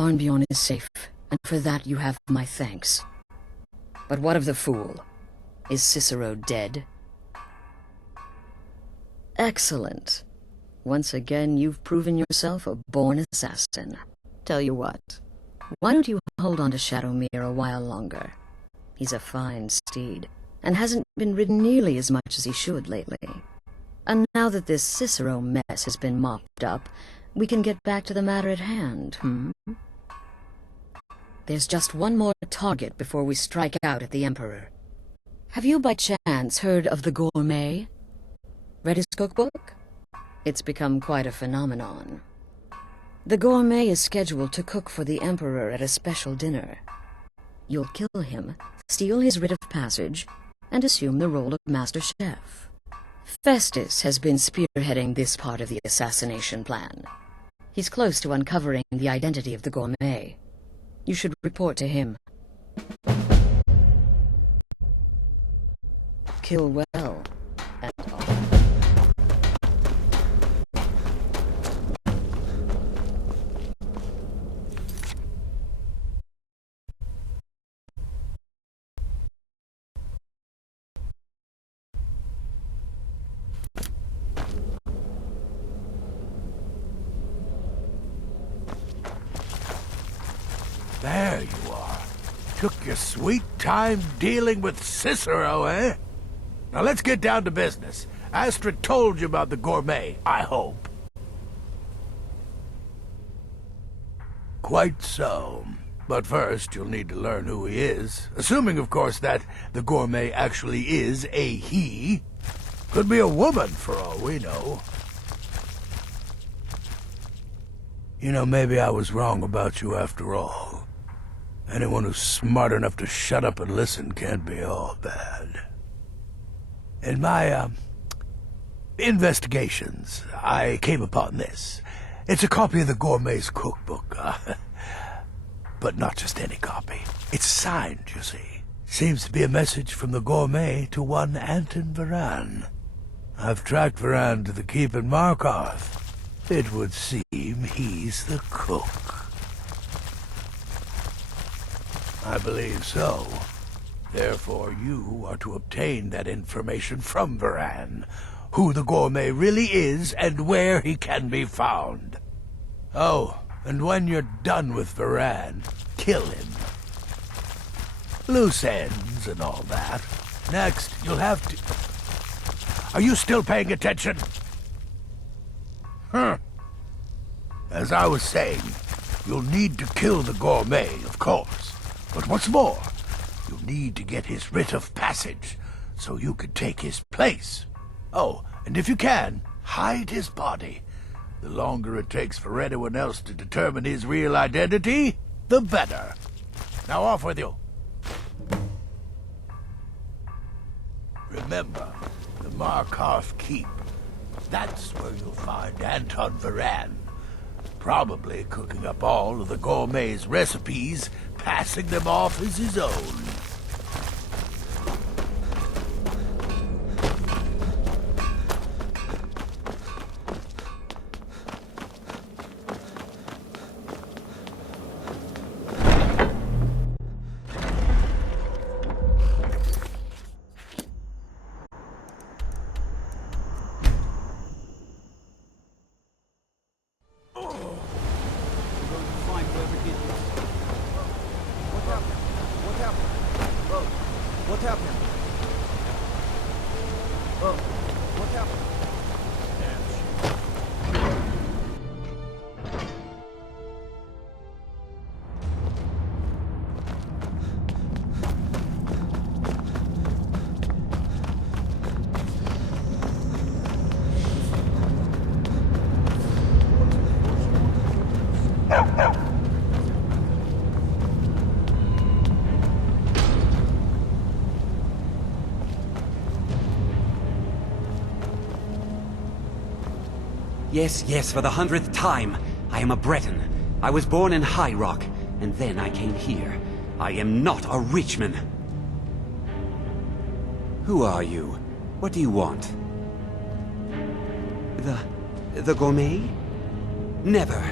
Arnbjorn is safe, and for that you have my thanks. But what of the fool? Is Cicero dead? Excellent. Once again, you've proven yourself a born assassin. Tell you what, why don't you hold on to Shadowmere a while longer? He's a fine steed, and hasn't been ridden nearly as much as he should lately. And now that this Cicero mess has been mopped up, we can get back to the matter at hand, There's just one more target before we strike out at the Emperor. Have you by chance heard of the Gourmet? Read his cookbook? It's become quite a phenomenon. The Gourmet is scheduled to cook for the Emperor at a special dinner. You'll kill him, steal his writ of passage, and assume the role of Master Chef. Festus has been spearheading this part of the assassination plan. He's close to uncovering the identity of the Gourmet. You should report to him. Kill well, and all. There you are. Took your sweet time dealing with Cicero, eh? Now let's get down to business. Astrid told you about the Gourmet, I hope. Quite so. But first, you'll need to learn who he is. Assuming, of course, that the Gourmet actually is a he. Could be a woman, for all we know. You know, maybe I was wrong about you after all. Anyone who's smart enough to shut up and listen can't be all bad. In my, investigations, I came upon this. It's a copy of the Gourmet's cookbook, but not just any copy. It's signed, you see. Seems to be a message from the Gourmet to one Anton Varan. I've tracked Varan to the keep in Markarth. It would seem he's the cook. I believe so. Therefore, you are to obtain that information from Varan, who the Gourmet really is and where he can be found. Oh, and when you're done with Varan, kill him. Loose ends and all that. Next, you'll have to... Are you still paying attention? As I was saying, you'll need to kill the Gourmet, of course. But what's more, you'll need to get his writ of passage, so you can take his place. Oh, and if you can, hide his body. The longer it takes for anyone else to determine his real identity, the better. Now off with you. Remember, the Markarth Keep. That's where you'll find Anton Varan. Probably cooking up all of the Gourmet's recipes, passing them off as his own. Yes, for the 100th time. I am a Breton. I was born in High Rock, and then I came here. I am not a Richman. Who are you? What do you want? The Gourmet? Never.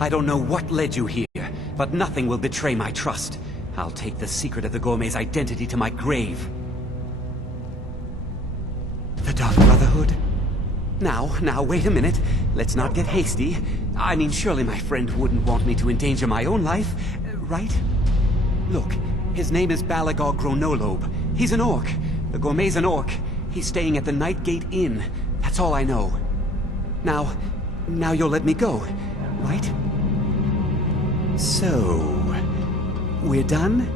I don't know what led you here. but nothing will betray my trust. I'll take the secret of the Gourmet's identity to my grave. The Dark Brotherhood? Now, wait a minute. Let's not get hasty. I mean, surely my friend wouldn't want me to endanger my own life, right? Look, his name is Balagog Gronolobe. He's an orc. The Gourmet's an orc. He's staying at the Nightgate Inn. That's all I know. Now you'll let me go, right? So, we're done?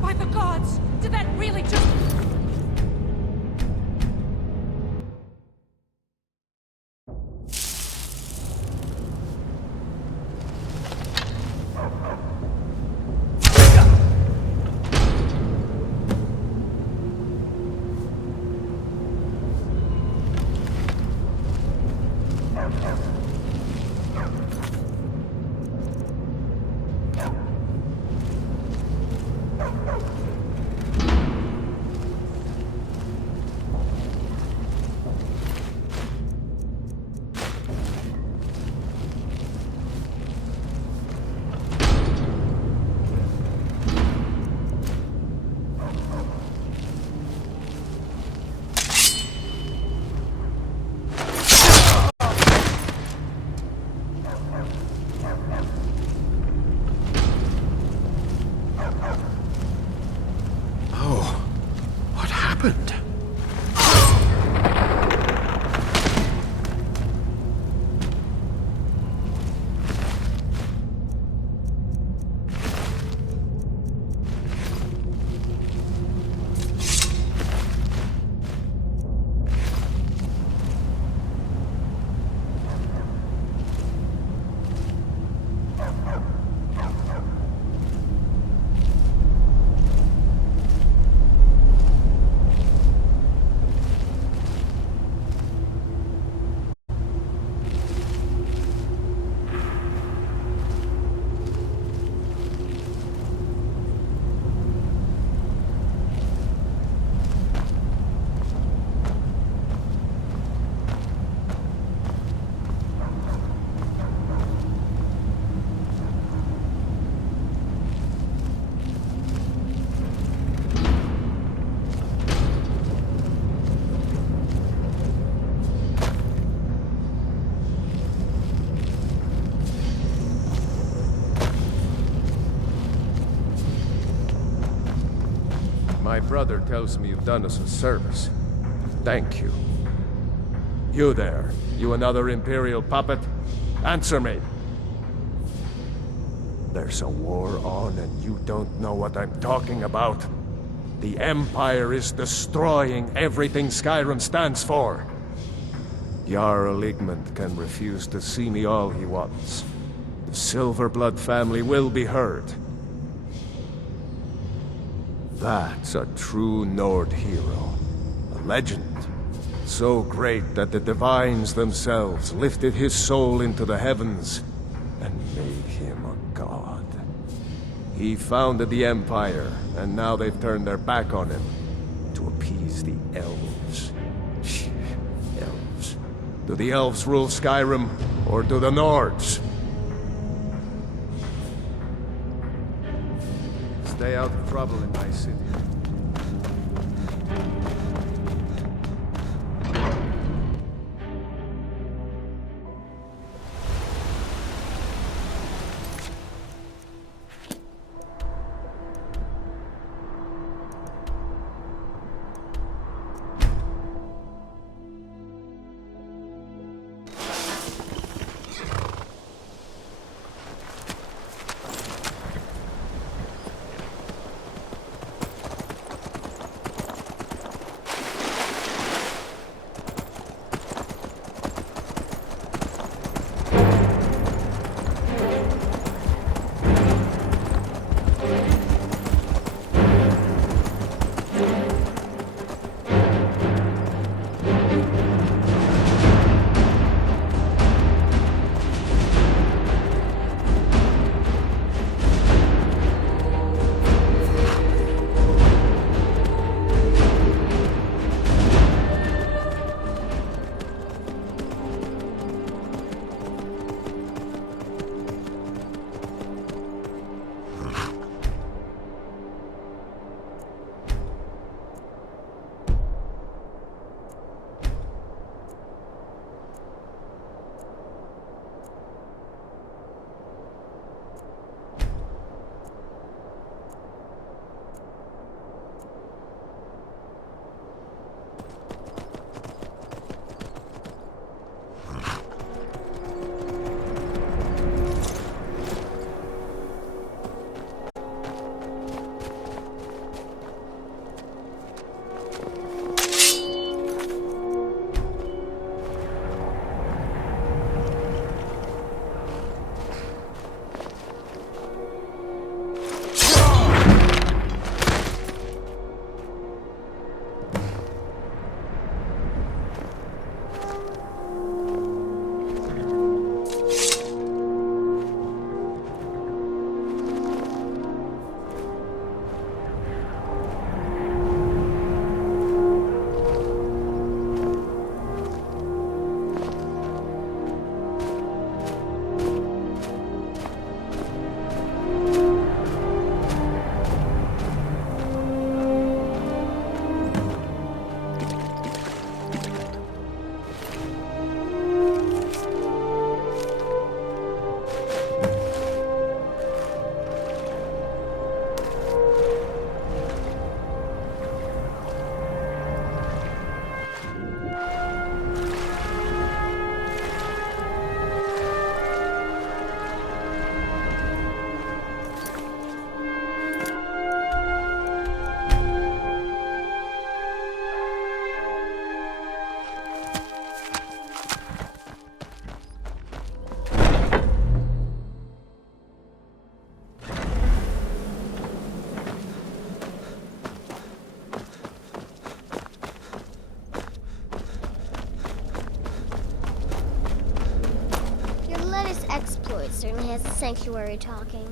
By the gods! Did that really just... What happened? My brother tells me you've done us a service. Thank you. You there, you another Imperial puppet? Answer me! There's a war on and you don't know what I'm talking about. The Empire is destroying everything Skyrim stands for. Jarl Ligmund can refuse to see me all he wants. The Silverblood family will be heard. That's a true Nord hero. A legend. So great that the Divines themselves lifted his soul into the heavens and made him a god. He founded the Empire, and now they've turned their back on him to appease the elves. Elves. Do the elves rule Skyrim, or do the Nords? Stay out of trouble in my city. exploit certainly has the sanctuary talking.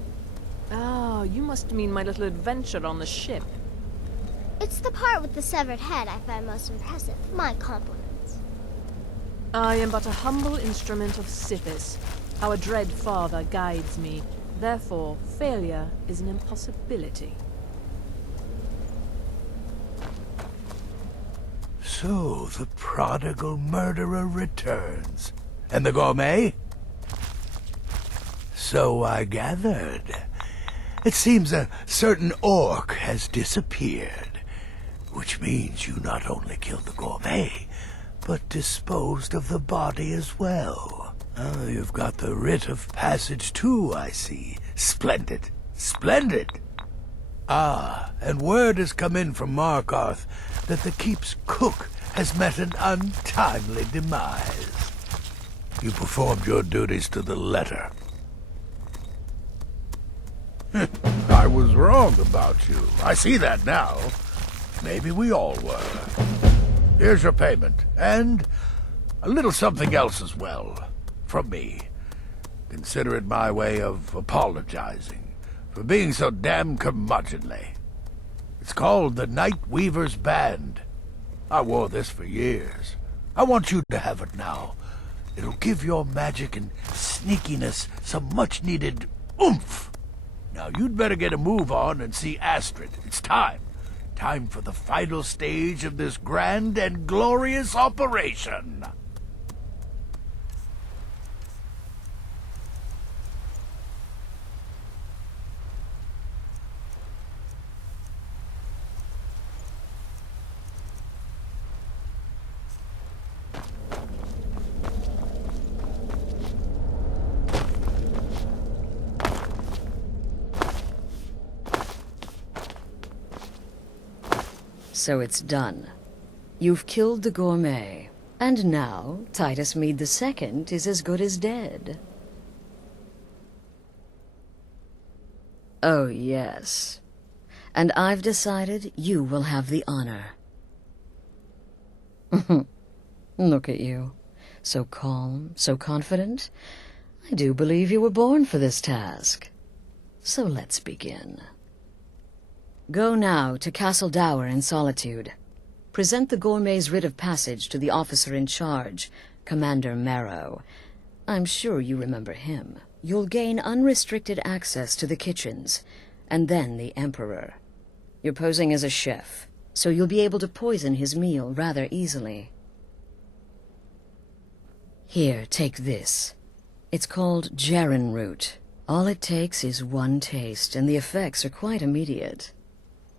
Ah, you must mean my little adventure on the ship. It's the part with the severed head I find most impressive. My compliments. I am but a humble instrument of Sithis. Our dread father guides me. Therefore, failure is an impossibility. So, the prodigal murderer returns. And the gourmet? So I gathered. It seems a certain orc has disappeared. Which means you not only killed the gourmet, but disposed of the body as well. Oh, you've got the writ of passage too, I see. Splendid. Splendid! Ah, and word has come in from Markarth that the keep's cook has met an untimely demise. You performed your duties to the letter. I was wrong about you. I see that now. Maybe we all were. Here's your payment, and a little something else as well, from me. Consider it my way of apologizing for being so damn curmudgeonly. It's called the Night Weaver's Band. I wore this for years. I want you to have it now. It'll give your magic and sneakiness some much-needed oomph. Now you'd better get a move on and see Astrid. It's time. Time for the final stage of this grand and glorious operation. So it's done. You've killed the gourmet, and now Titus Mead II is as good as dead. Oh, yes. And I've decided you will have the honor. Look at you. So calm, so confident. I do believe you were born for this task. So let's begin. Go now to Castle Dower in Solitude. Present the gourmet's writ of passage to the officer in charge, Commander Marrow. I'm sure you remember him. You'll gain unrestricted access to the kitchens, and then the Emperor. You're posing as a chef, so you'll be able to poison his meal rather easily. Here, take this. It's called Jaren root. All it takes is one taste, and the effects are quite immediate.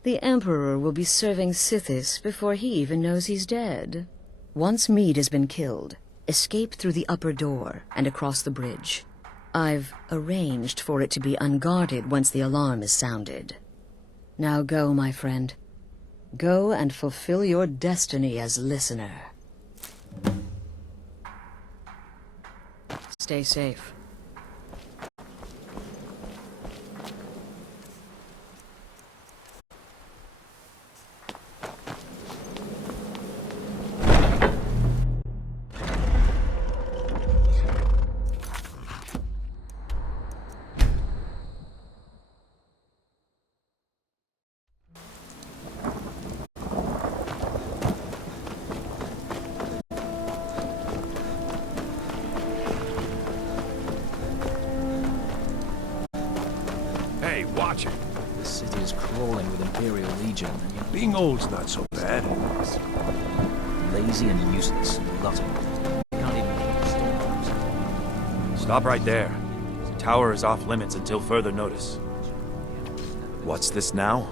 The Emperor will be serving Sithis before he even knows he's dead. Once Mead has been killed, escape through the upper door and across the bridge. I've arranged for it to be unguarded once the alarm is sounded. Now go, my friend. Go and fulfill your destiny as listener. Stay safe. Hey, watch it. The city is crawling with Imperial Legion, and you're Being old's not so bad. lazy and useless. Lots of them. You can't even keep the storms. Stop right there. The tower is off limits until further notice. What's this now?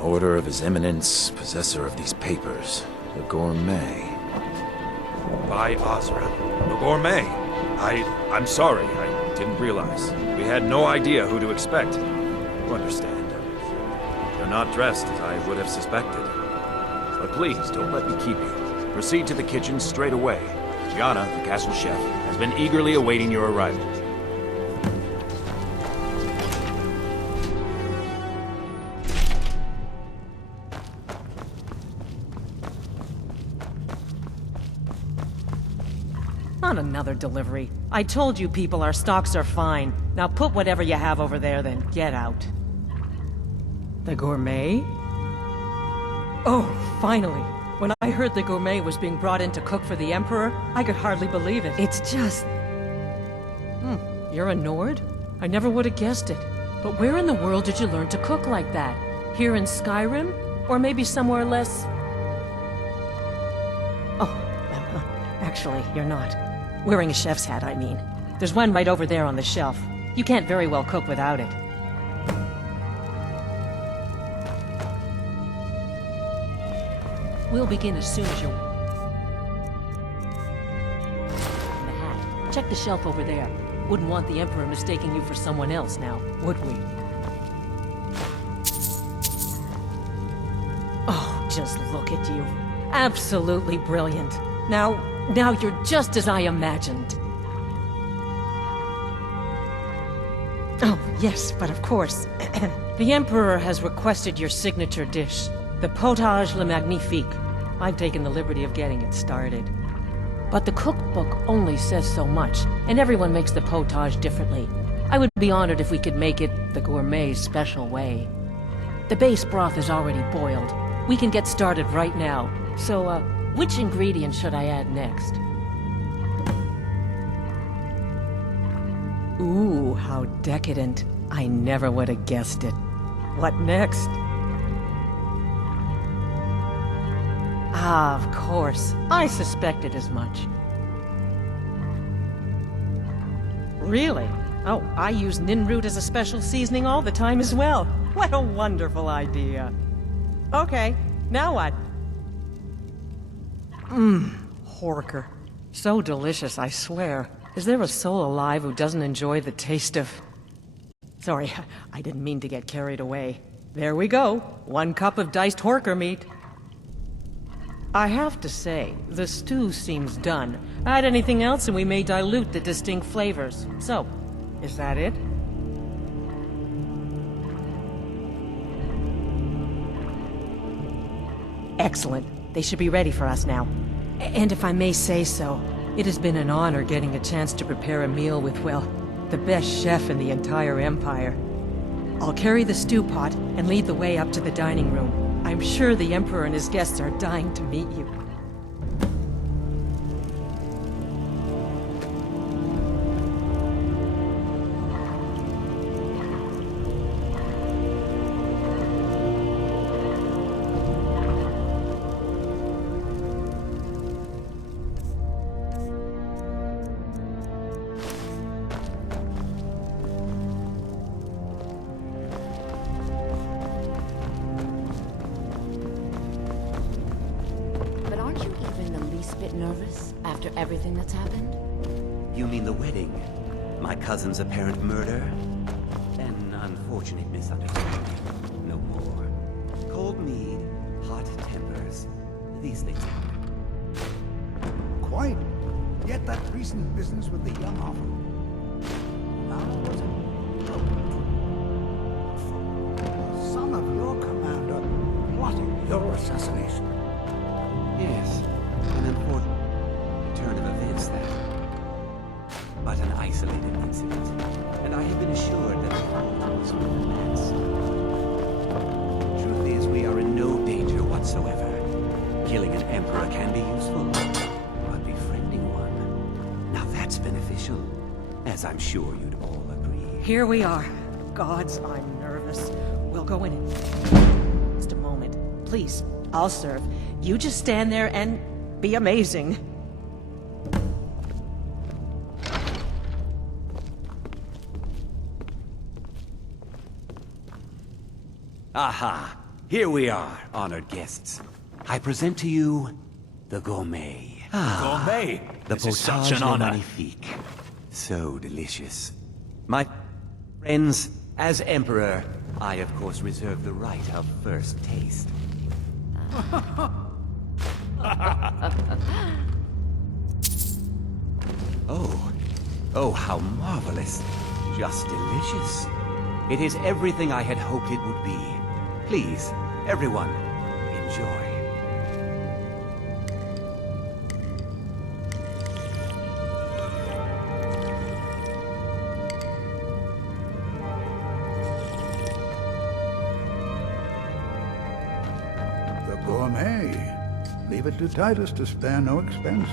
Order of His Eminence, possessor of these papers. The Gourmet. By Ozra. The Gourmet! I'm sorry. I didn't realize. We had no idea who to expect. You understand. You're not dressed as I would have suspected. But please, don't let me keep you. Proceed to the kitchen straight away. Gianna, the castle chef, has been eagerly awaiting your arrival. on another delivery. I told you people our stocks are fine. Now put whatever you have over there, then get out. The gourmet? Oh, finally. When I heard the gourmet was being brought in to cook for the Emperor, I could hardly believe it. It's just... You're a Nord? I never would have guessed it. But where in the world did you learn to cook like that? Here in Skyrim? Or maybe somewhere less... Oh, actually, you're not. Wearing a chef's hat, I mean. There's one right over there on the shelf. You can't very well cook without it. We'll begin as soon as you're... The hat. Check the shelf over there. Wouldn't want the Emperor mistaking you for someone else now, would we? Oh, just look at you. Absolutely brilliant. Now you're just as I imagined. Oh, yes, but of course. The Emperor has requested your signature dish, the potage le magnifique. I've taken the liberty of getting it started. But the cookbook only says so much, and everyone makes the potage differently. I would be honored if we could make it the gourmet's special way. The base broth is already boiled. We can get started right now. So, which ingredient should I add next? Ooh, how decadent. I never would have guessed it. What next? Ah, of course. I suspected as much. Really? Oh, I use Ninroot as a special seasoning all the time as well. What a wonderful idea. Okay, now what? Horker. So delicious, I swear. Is there a soul alive who doesn't enjoy the taste of... Sorry, I didn't mean to get carried away. There we go. 1 cup of diced horker meat. I have to say, the stew seems done. Add anything else and we may dilute the distinct flavors. So, is that it? Excellent. They should be ready for us now. And if I may say so, it has been an honor getting a chance to prepare a meal with, well, the best chef in the entire Empire. I'll carry the stew pot and lead the way up to the dining room. I'm sure the Emperor and his guests are dying to meet you. But aren't you even the least bit nervous after everything that's happened? You mean the wedding? My cousin's apparent murder? An unfortunate misunderstanding. No more. Cold mead, hot tempers. These things happen. Quite. Yet that recent business with the young officer. Now was it? The son of your commander plotting your assassination. Yes, an unfortunate turn of events that. But an isolated incident. And I have been assured that the fault was with the Mets. Truth is, we are in no danger whatsoever. Killing an emperor can be useful, but befriending one, now that's beneficial, as I'm sure you'd all agree. Here we are. Gods, I'm nervous. We'll go in and... Just a moment. Please, I'll serve. You just stand there and be amazing. Aha! Here we are, honored guests. I present to you the gourmet. Gourmet! The This is such potage an le honor. magnifique. So delicious. My friends, as Emperor, I of course reserve the right of first taste. Oh, how marvelous. Just delicious. It is everything I had hoped it would be. Please, everyone, enjoy. leave it to Titus to spare no expense.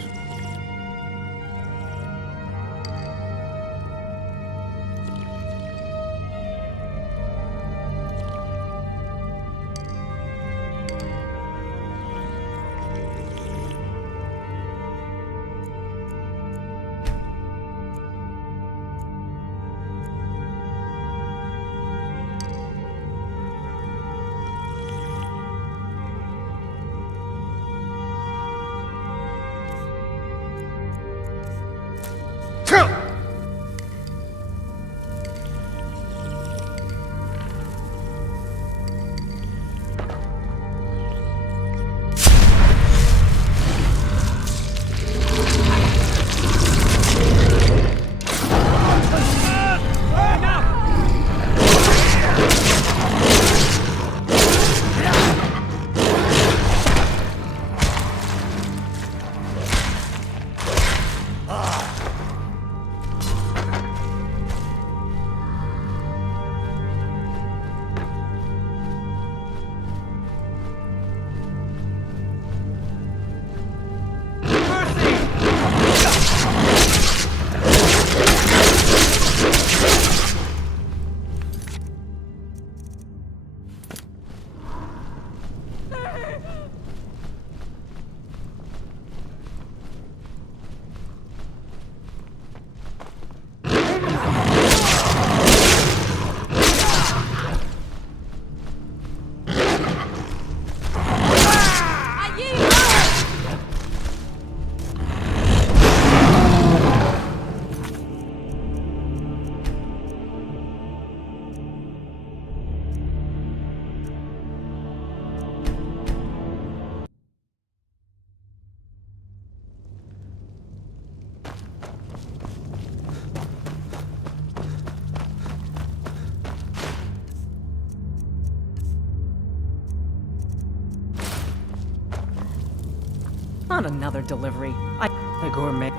On another delivery. The gourmet.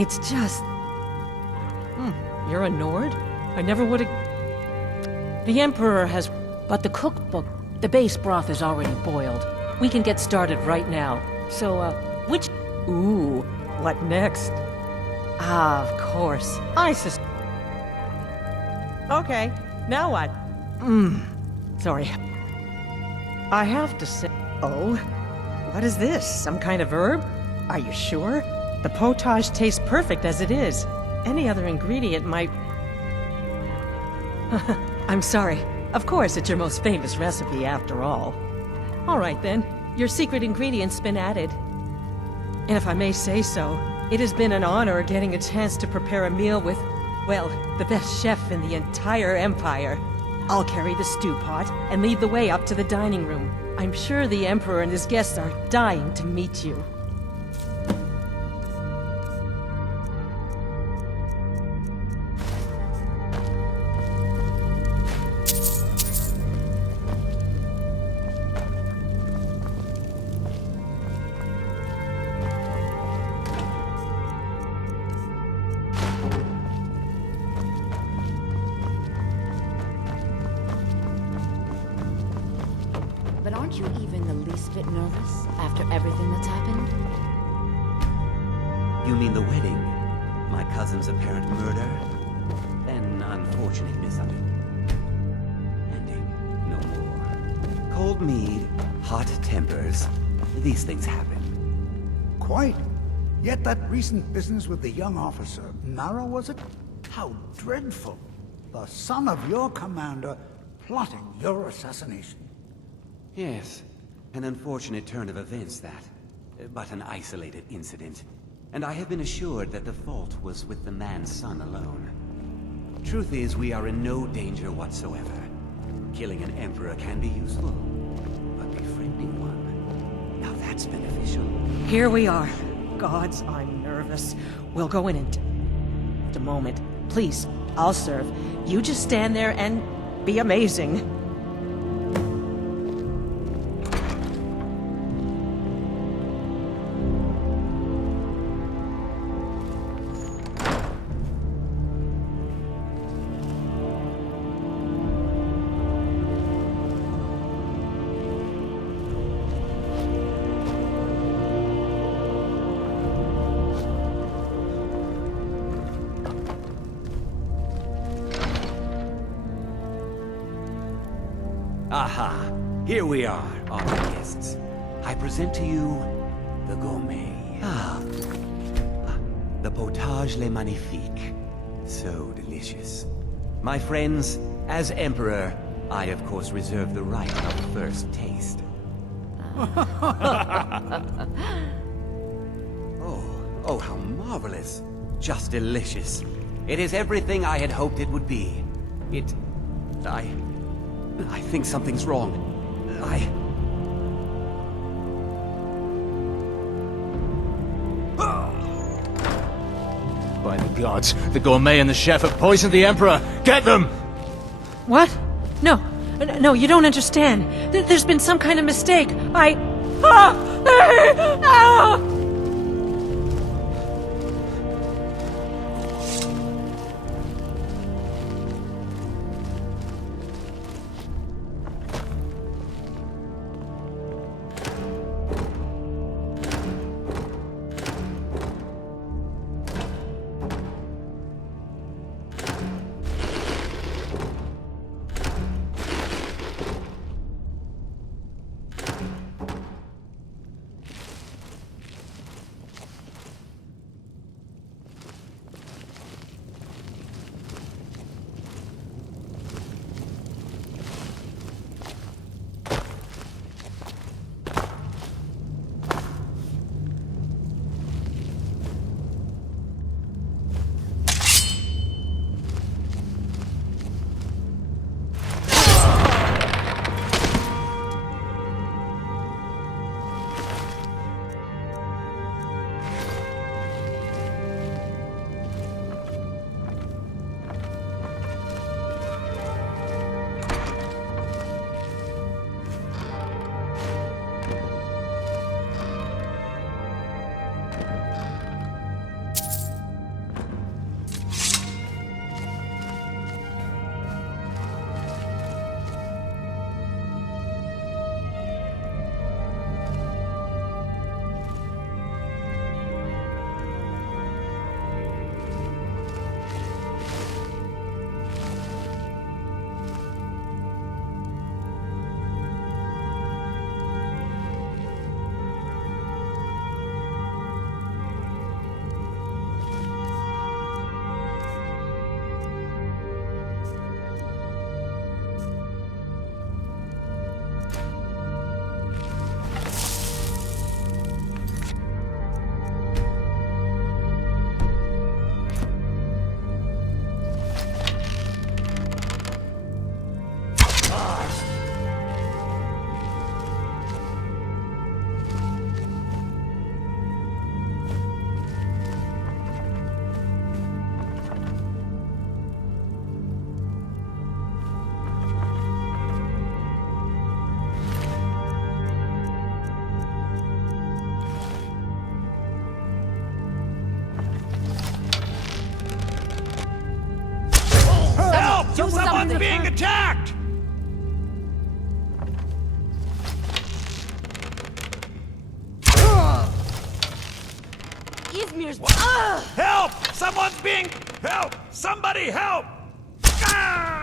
It's just... you're a Nord? I never would've... The Emperor has... But the cookbook... The base broth is already boiled. We can get started right now. So, which... Ooh, what next? Ah, of course. Okay, now what? Sorry. I have to say... Oh? What is this? Some kind of herb? Are you sure? The potage tastes perfect as it is. Any other ingredient might... I'm sorry. Of course, it's your most famous recipe after all. All right then, your secret ingredient's been added. And if I may say so, it has been an honor getting a chance to prepare a meal with, well, the best chef in the entire Empire. I'll carry the stew pot and lead the way up to the dining room. I'm sure the Emperor and his guests are dying to meet you. But aren't you even the least bit nervous after everything that's happened? You mean the wedding? My cousin's apparent murder? An unfortunate misunderstanding. No more. Cold mead, hot tempers. These things happen. Quite. Yet that recent business with the young officer, Nara, was it? How dreadful. The son of your commander plotting your assassination. Yes, an unfortunate turn of events that, but an isolated incident. And I have been assured that the fault was with the man's son alone. Truth is, we are in no danger whatsoever. Killing an emperor can be useful, but befriending one, now that's beneficial. Here we are. Gods, I'm nervous. We'll go in a moment. Please, I'll serve. You just stand there and be amazing. Aha! Here we are, honored guests. I present to you the gourmet. The potage le magnifique. So delicious. My friends, as Emperor, I of course reserve the right of first taste. Oh, how marvelous. Just delicious. It is everything I had hoped it would be. I think something's wrong. By the gods, the gourmet and the chef have poisoned the Emperor! Get them! What? No. No, you don't understand. There's been some kind of mistake. Someone's being attacked! Izmir's... Help! Someone's being... Help! Somebody help! Ah!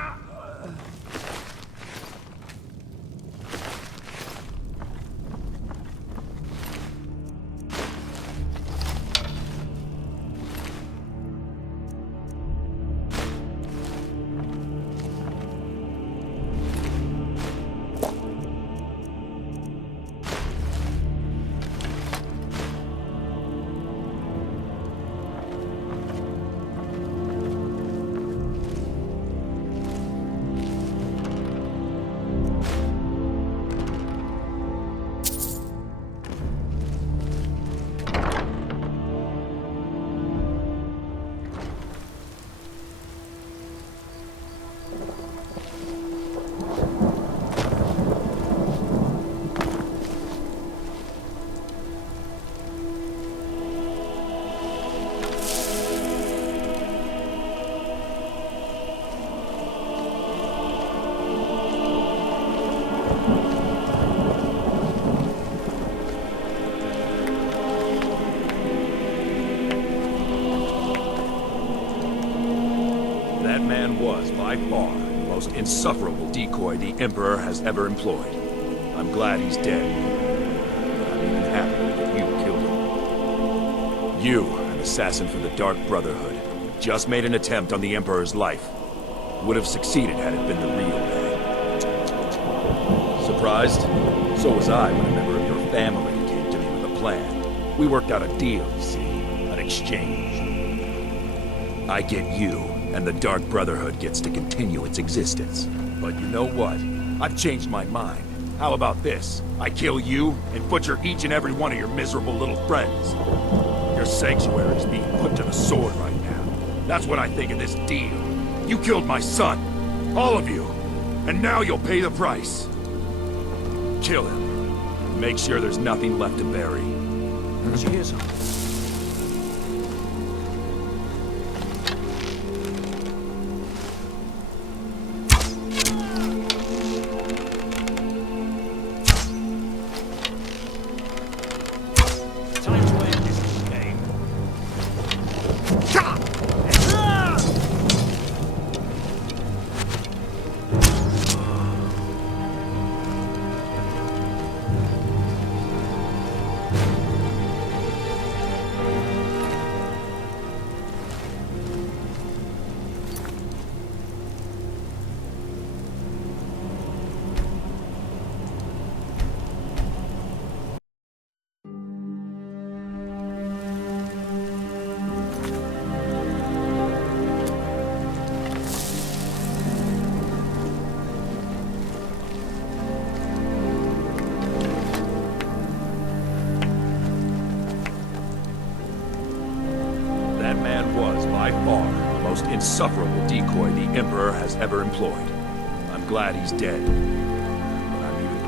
That man was, by far, the most insufferable decoy the Emperor has ever employed. I'm glad he's dead. But I'm even happier that you killed him. You, an assassin for the Dark Brotherhood, just made an attempt on the Emperor's life. Would have succeeded had it been the real man. Surprised? So was I when a member of your family came to me with a plan. We worked out a deal, you see, an exchange. I get you, and the Dark Brotherhood gets to continue its existence. But you know what? I've changed my mind. How about this? I kill you, and butcher each and every one of your miserable little friends. Your sanctuary is being put to the sword right now. That's what I think of this deal. You killed my son. All of you. And now you'll pay the price. Kill him. Make sure there's nothing left to bury. Did you hear something? Time to end this game. That man was, by far, the most insufferable decoy the Emperor has ever employed. I'm glad he's dead. But I'm even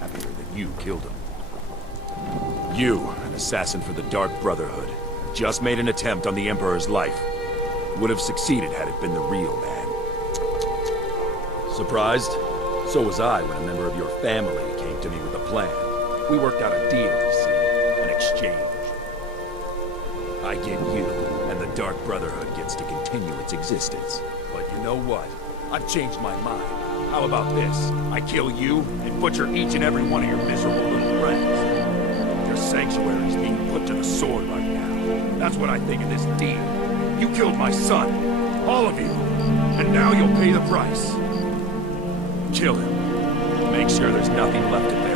happier that you killed him. You, an assassin for the Dark Brotherhood, just made an attempt on the Emperor's life. Would have succeeded had it been the real man. Surprised? So was I when a member of your family came to me with a plan. We worked out a deal, you see, an exchange. I get you, and the Dark Brotherhood gets to continue its existence. But you know what? I've changed my mind. How about this? I kill you, and butcher each and every one of your miserable little friends. Your sanctuary is being put to the sword right now. That's what I think of this deal. You killed my son. All of you. And now you'll pay the price. Kill him. Make sure there's nothing left to bury.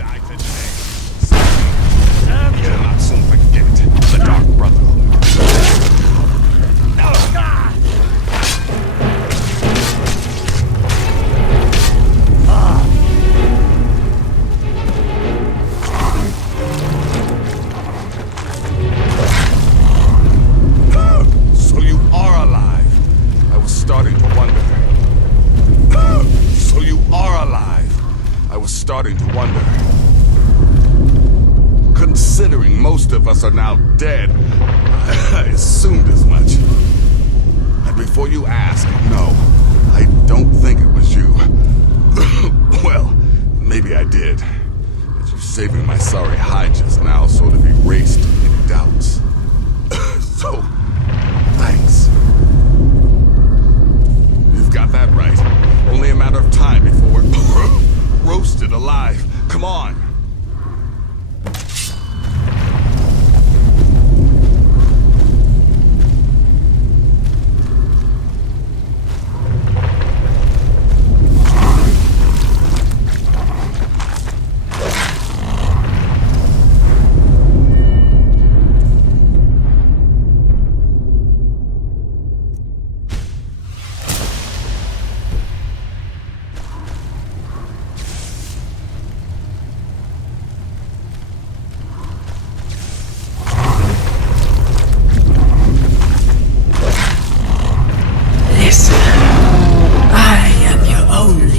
die today. You will not soon forget the Dark Brotherhood. Oh, God! So you are alive. I was starting to wonder. So you are alive. I was starting to wonder. Considering most of us are now dead, I assumed as much. And before you ask, no, I don't think it was you. Well, maybe I did. But you saving my sorry hide just now sort of erased any doubts. So, thanks. You've got that right. Only a matter of time before we're roasted alive. Come on.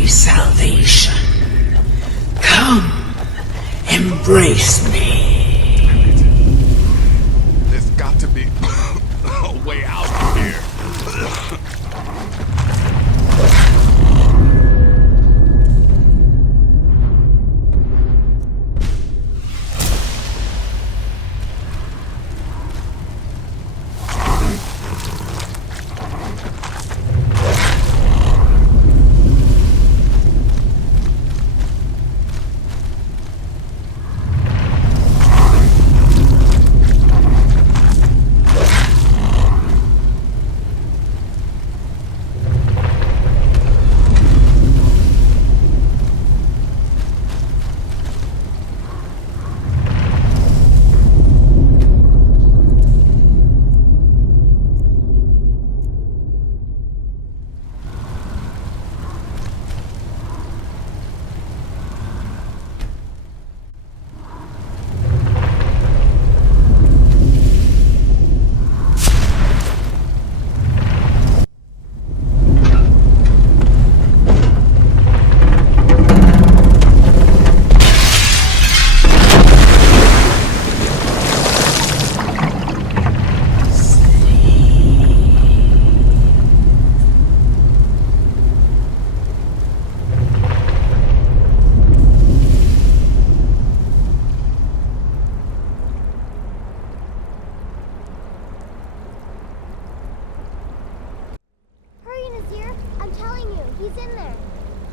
Salvation. Come, embrace me. There's got to be a way out of here.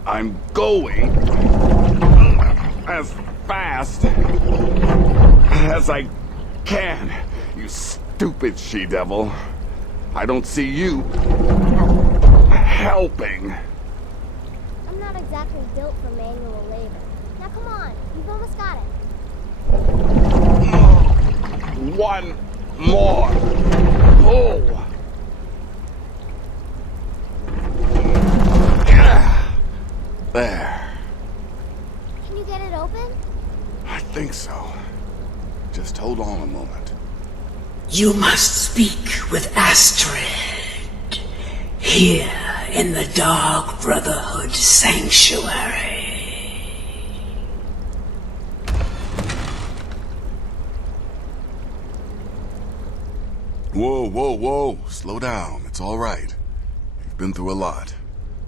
I'm going as fast as I can, you stupid she-devil. I don't see you helping. I'm not exactly built for manual labor. Now come on, you've almost got it. One more pull. There. Can you get it open? I think so. Just hold on a moment. You must speak with Astrid. Here in the Dark Brotherhood Sanctuary. Whoa, whoa, whoa. Slow down. It's all right. You've been through a lot.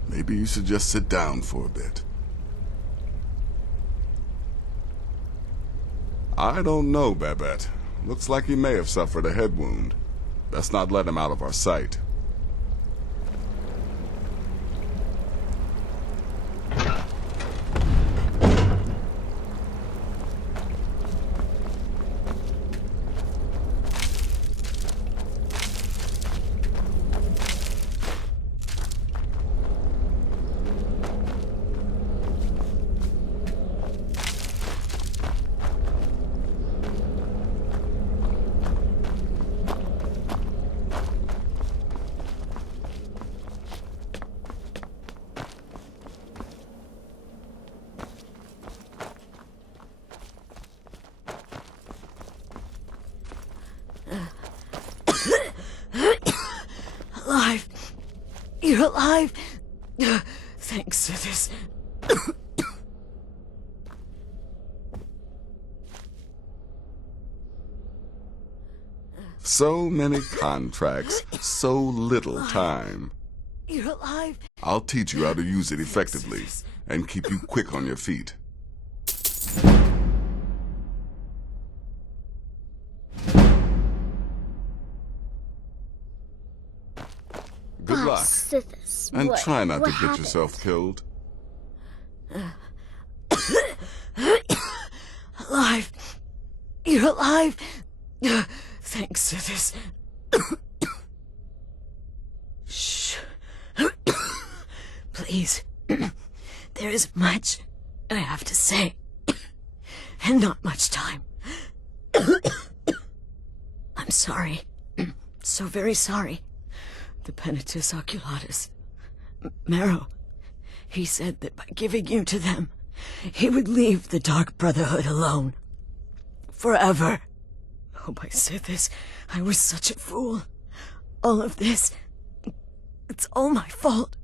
Maybe you should just sit down for a bit. I don't know, Babette. Looks like he may have suffered a head wound. Best not let him out of our sight. You're alive! Thanks to this. So many contracts, so little time. You're alive! I'll teach you how to use it effectively and keep you quick on your feet. Good luck. Sithis, And what- try not what to get happened? yourself killed. Alive! You're alive! Thanks to this. Shh. Please. There is much I have to say. And not much time. I'm sorry. So very sorry. The Penitus Oculatus. Marrow. He said that by giving you to them, he would leave the Dark Brotherhood alone. Forever. Oh, my Sithis, I was such a fool. All of this, it's all my fault.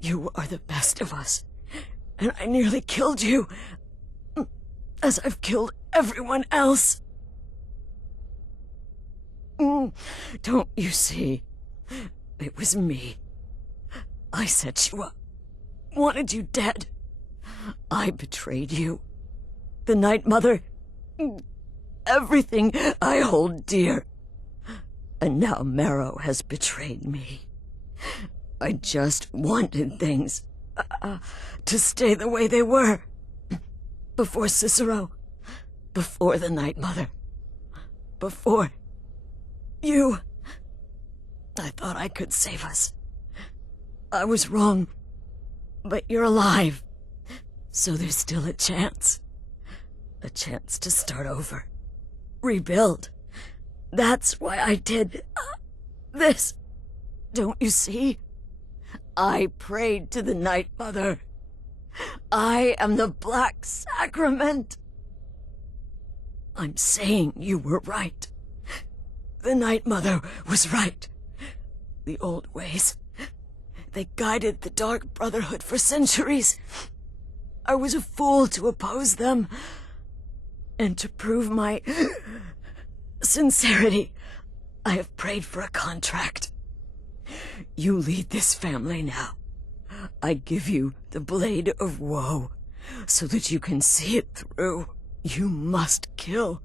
You are the best of us, and I nearly killed you, as I've killed everyone else. Don't you see? It was me. I set you up, wanted you dead. I betrayed you. The Night Mother, everything I hold dear. And now Marrow has betrayed me. I just wanted things to stay the way they were. Before Cicero, before the Night Mother, before you. I thought I could save us. I was wrong, but you're alive. So there's still a chance. A chance to start over. Rebuild. That's why I did this. Don't you see? I prayed to the Night Mother. I am the Black Sacrament. I'm saying you were right. The Night Mother was right. The old ways. They guided the Dark Brotherhood for centuries. I was a fool to oppose them. And to prove my sincerity, I have prayed for a contract. You lead this family now. I give you the Blade of Woe, so that you can see it through. You must kill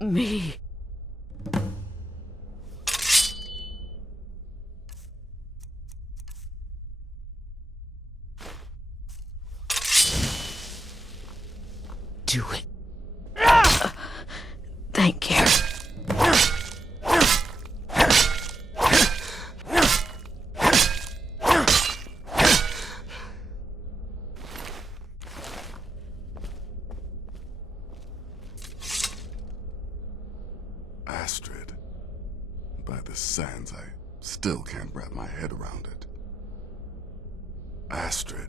me. Do it. Thank you. Astrid. By the sands, I still can't wrap my head around it. Astrid.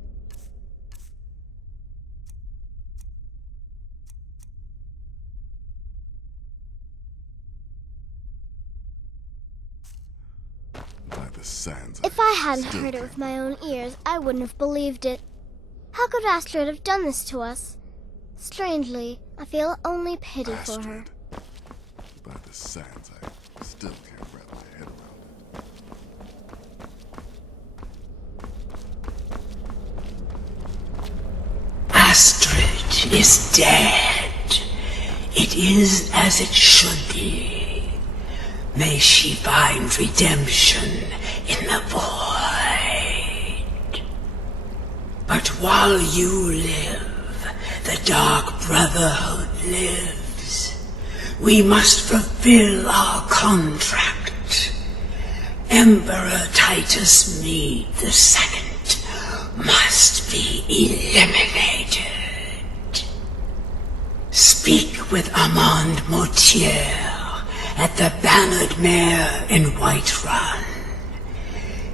By the sands, If I hadn't still heard it can't- with my own ears, I wouldn't have believed it. How could Astrid have done this to us? Strangely, I feel only pity for her. Astrid. By the sands, I still can't wrap my head around it. Astrid is dead. It is as it should be. May she find redemption in the void. But while you live, the Dark Brotherhood lives. We must fulfill our contract. Emperor Titus Mede II must be eliminated. Speak with Armand Mortier at the Bannered Mare in Whiterun.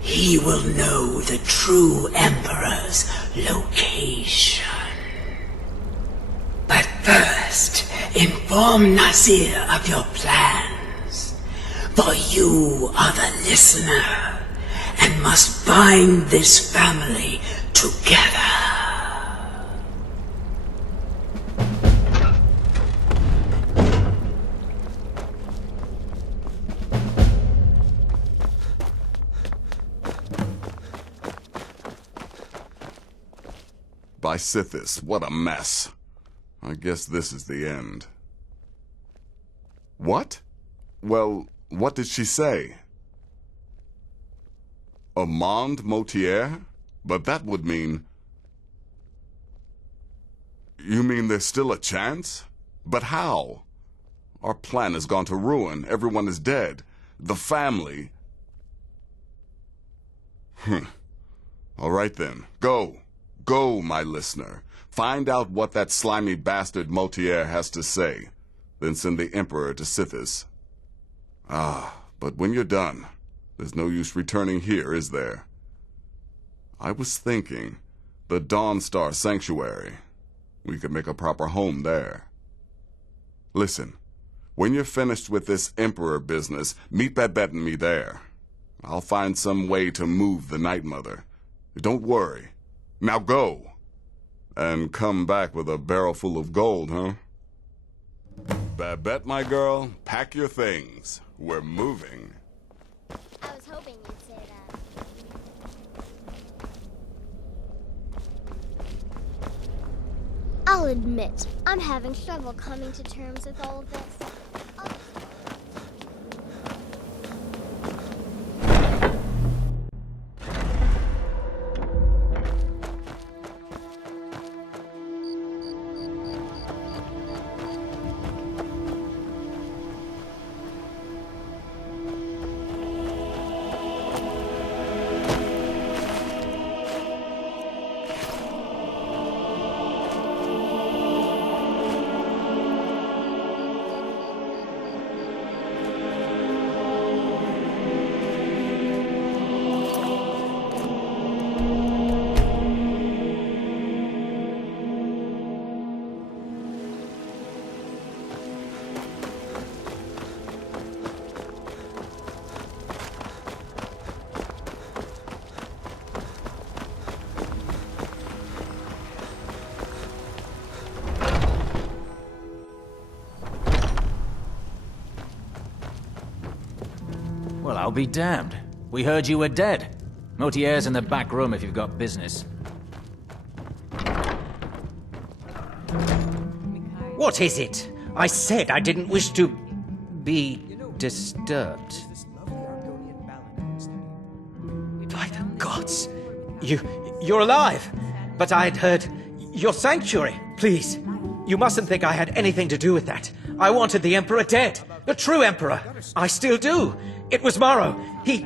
He will know the true Emperor's location. But first, inform Nazir of your plans, for you are the listener and must bind this family together. By Sithis, what a mess. I guess this is the end. What? Well, what did she say? Amand Motier? But that would mean... You mean there's still a chance? But how? Our plan has gone to ruin. Everyone is dead. The family... All right then, go. Go, my listener. Find out what that slimy bastard Motier has to say. Then send the Emperor to Sithis. But when you're done, there's no use returning here, is there? I was thinking, the Dawnstar Sanctuary. We could make a proper home there. Listen, when you're finished with this Emperor business, meet Babette and me there. I'll find some way to move the Night Mother. Don't worry. Now go. And come back with a barrel full of gold, huh? Babette, my girl, pack your things. We're moving. I was hoping you'd say that. I'll admit, I'm having trouble coming to terms with all of this. Well, I'll be damned. We heard you were dead. Motier's in the back room if you've got business. What is it? I said I didn't wish to be disturbed. By the gods! You're alive! But I'd heard your sanctuary. Please, you mustn't think I had anything to do with that. I wanted the Emperor dead. The true Emperor. I still do. It was Morrow. He...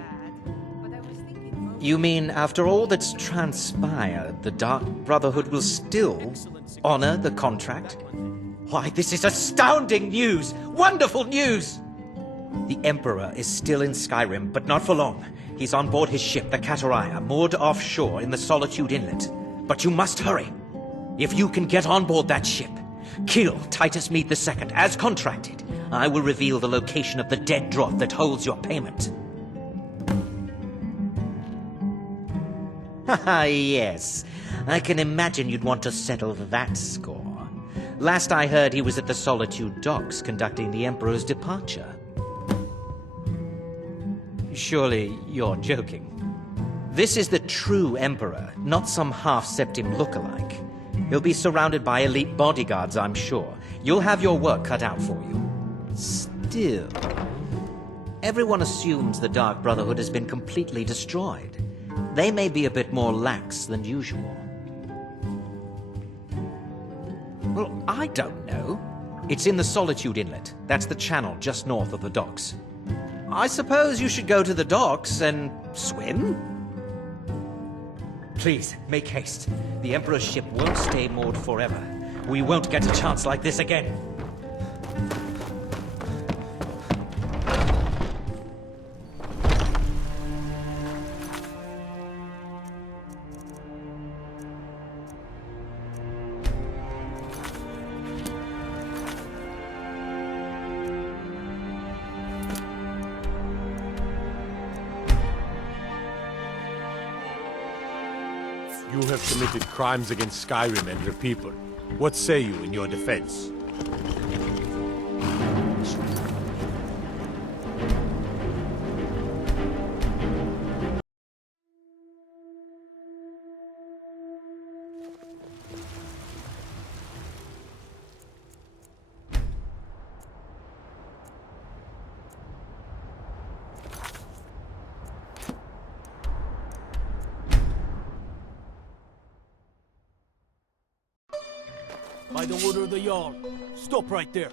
You mean after all that's transpired, the Dark Brotherhood will still honor the contract? Why, this is astounding news! Wonderful news! The Emperor is still in Skyrim, but not for long. He's on board his ship, the Kataraya, moored offshore in the Solitude Inlet. But you must hurry. If you can get on board that ship, kill Titus Mead II, as contracted, I will reveal the location of the dead drop that holds your payment. Haha, yes. I can imagine you'd want to settle that score. Last I heard, he was at the Solitude docks conducting the Emperor's departure. Surely you're joking. This is the true Emperor, not some half-septim lookalike. He'll be surrounded by elite bodyguards, I'm sure. You'll have your work cut out for you. Still, everyone assumes the Dark Brotherhood has been completely destroyed. They may be a bit more lax than usual. Well, I don't know. It's in the Solitude Inlet. That's the channel just north of the docks. I suppose you should go to the docks and swim? Please, make haste. The Emperor's ship won't stay moored forever. We won't get a chance like this again. You have committed crimes against Skyrim and her people. What say you in your defense? By the order of the Jarl. Stop right there.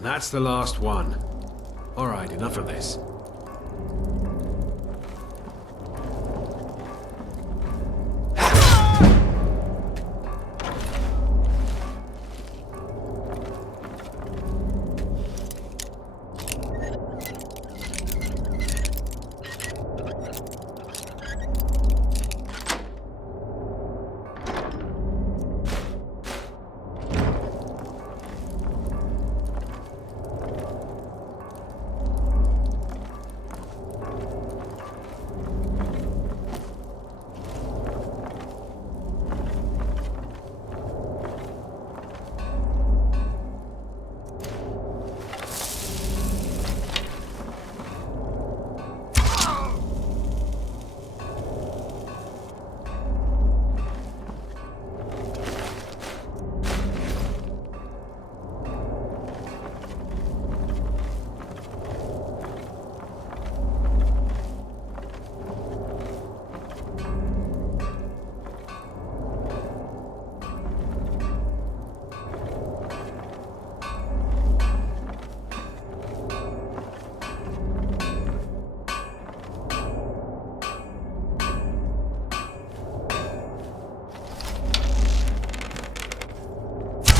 And that's the last one. Alright, enough of this.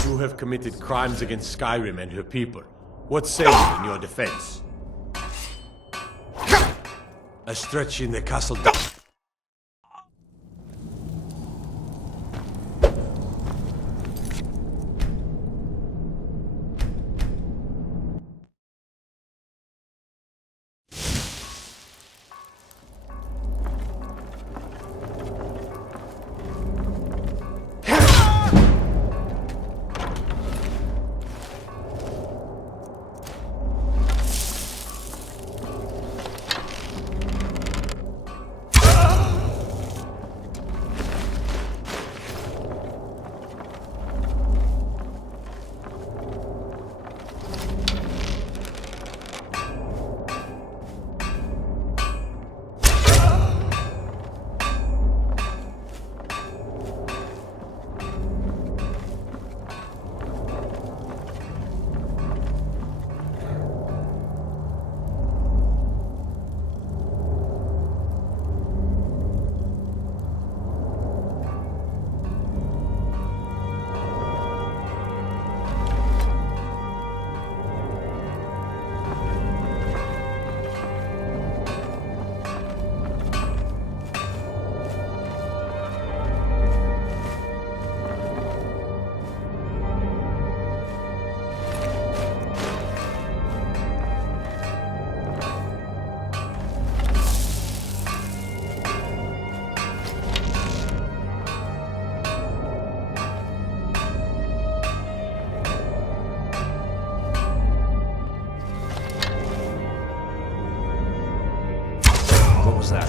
You have committed crimes against Skyrim and her people. What say you in your defense? A stretch in the castle. What was that?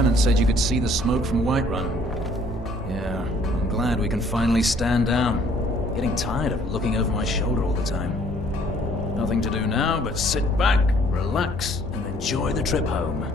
lieutenant said you could see the smoke from Whiterun. Yeah, I'm glad we can finally stand down. Getting tired of looking over my shoulder all the time. Nothing to do now but sit back, relax, and enjoy the trip home.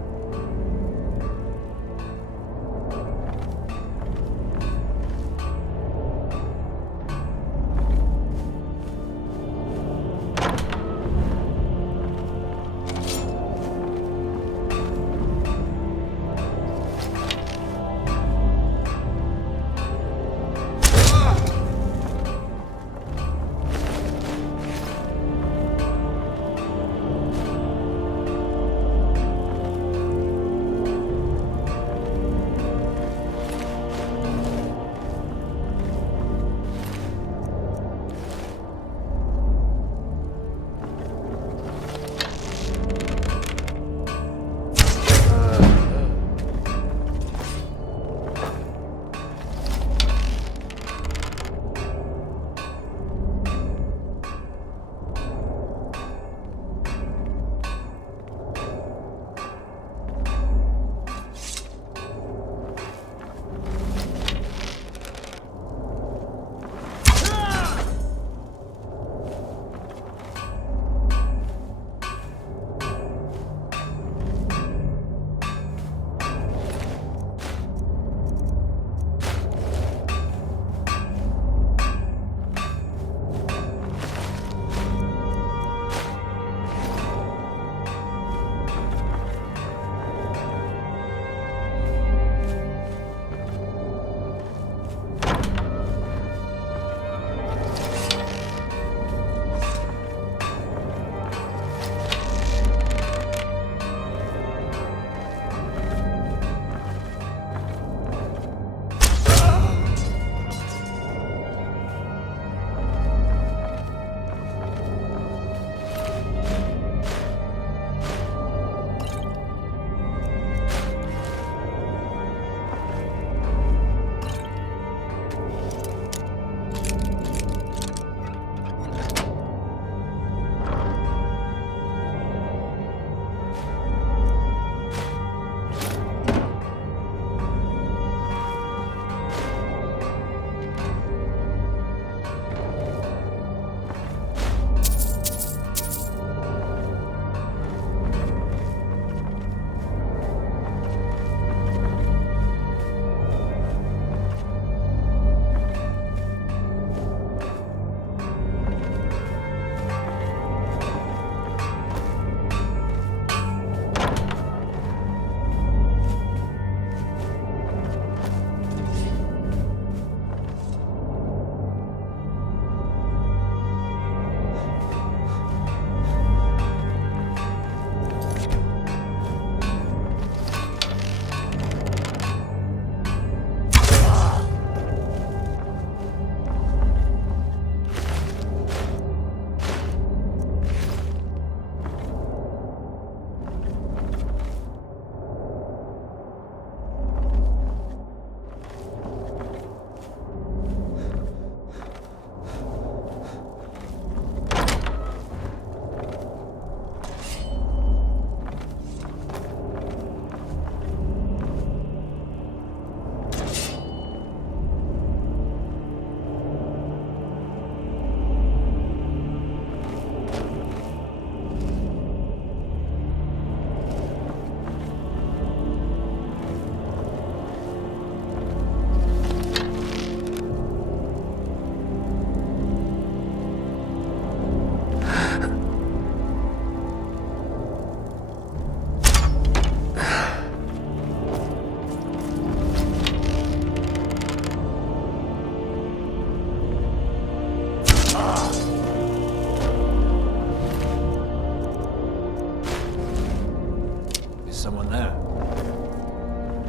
someone there.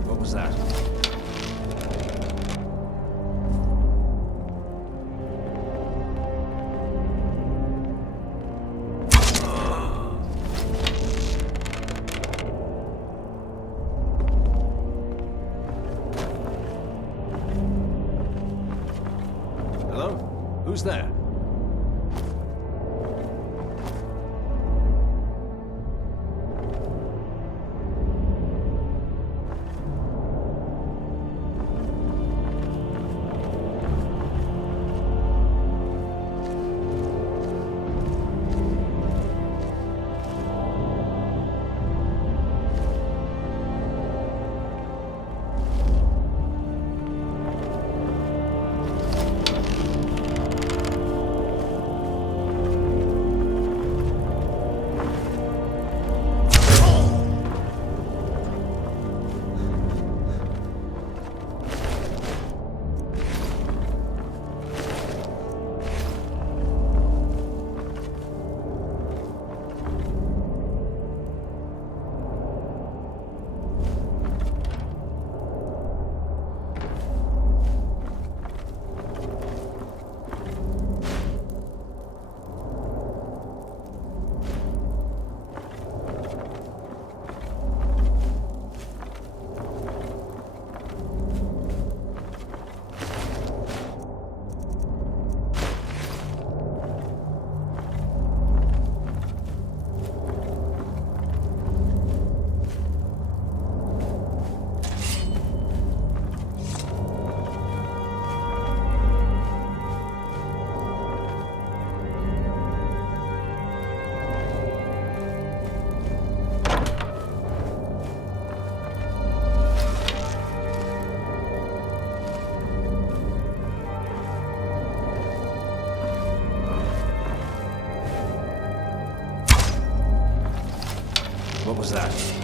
What was that? Hello? Who's there? that?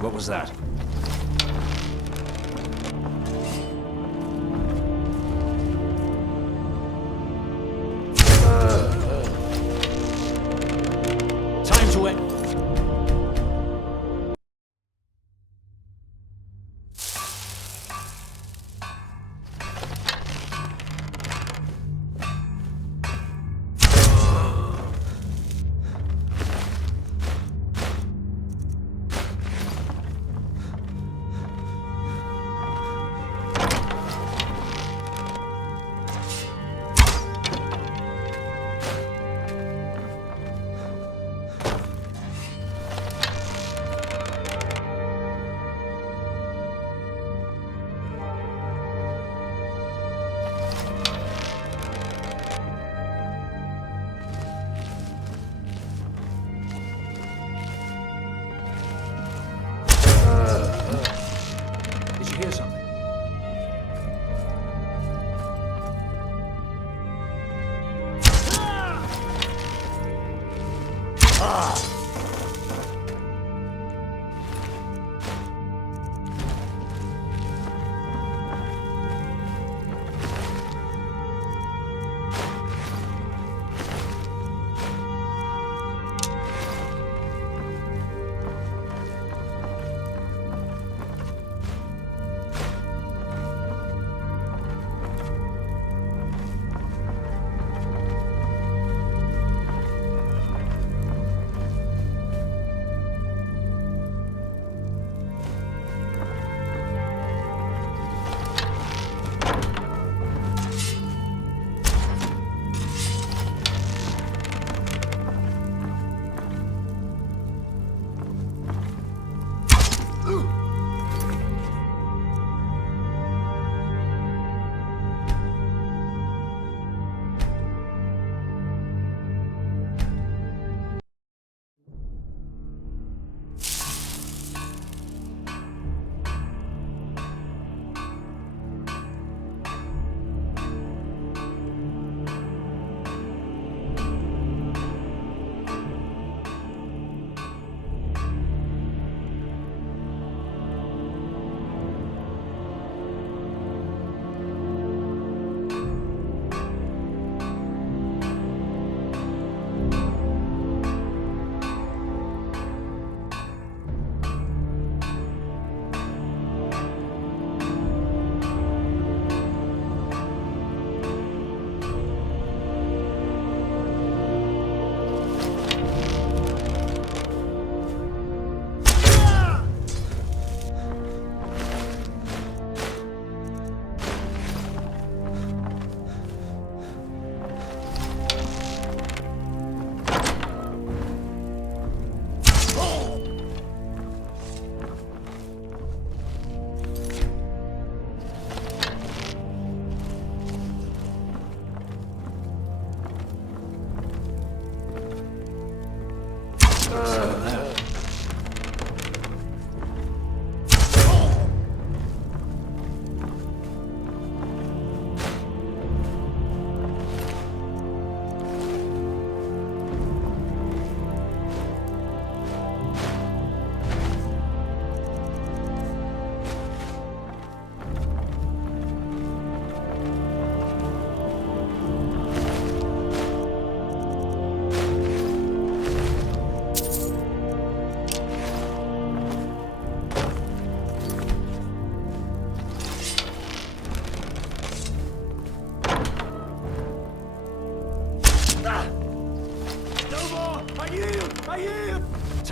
What was that? Time to end.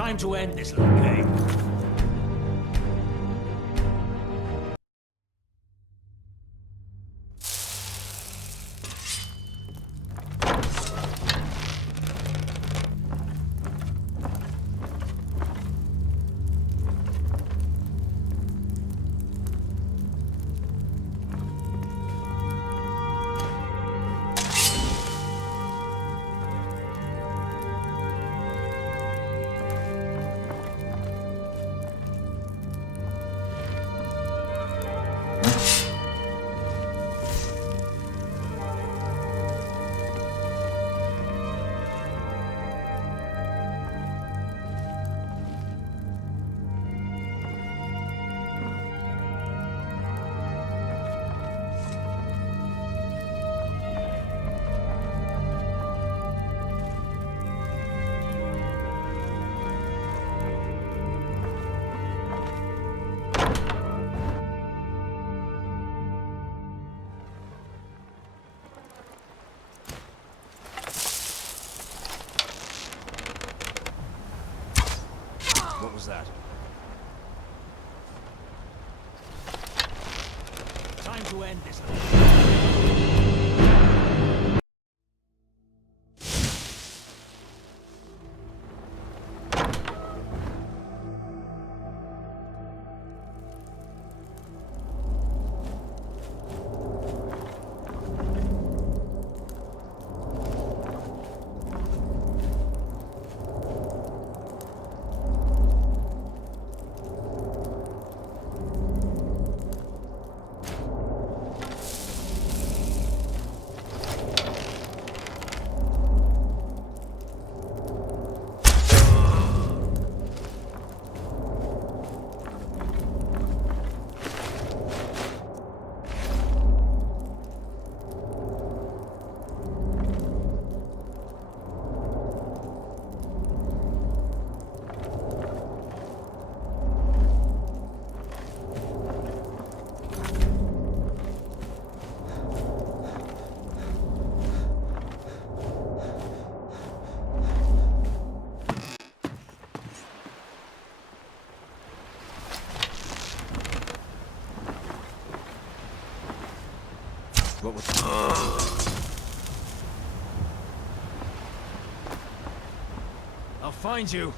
Time to end this little game. What was that? Time to end this. What was... I'll find you.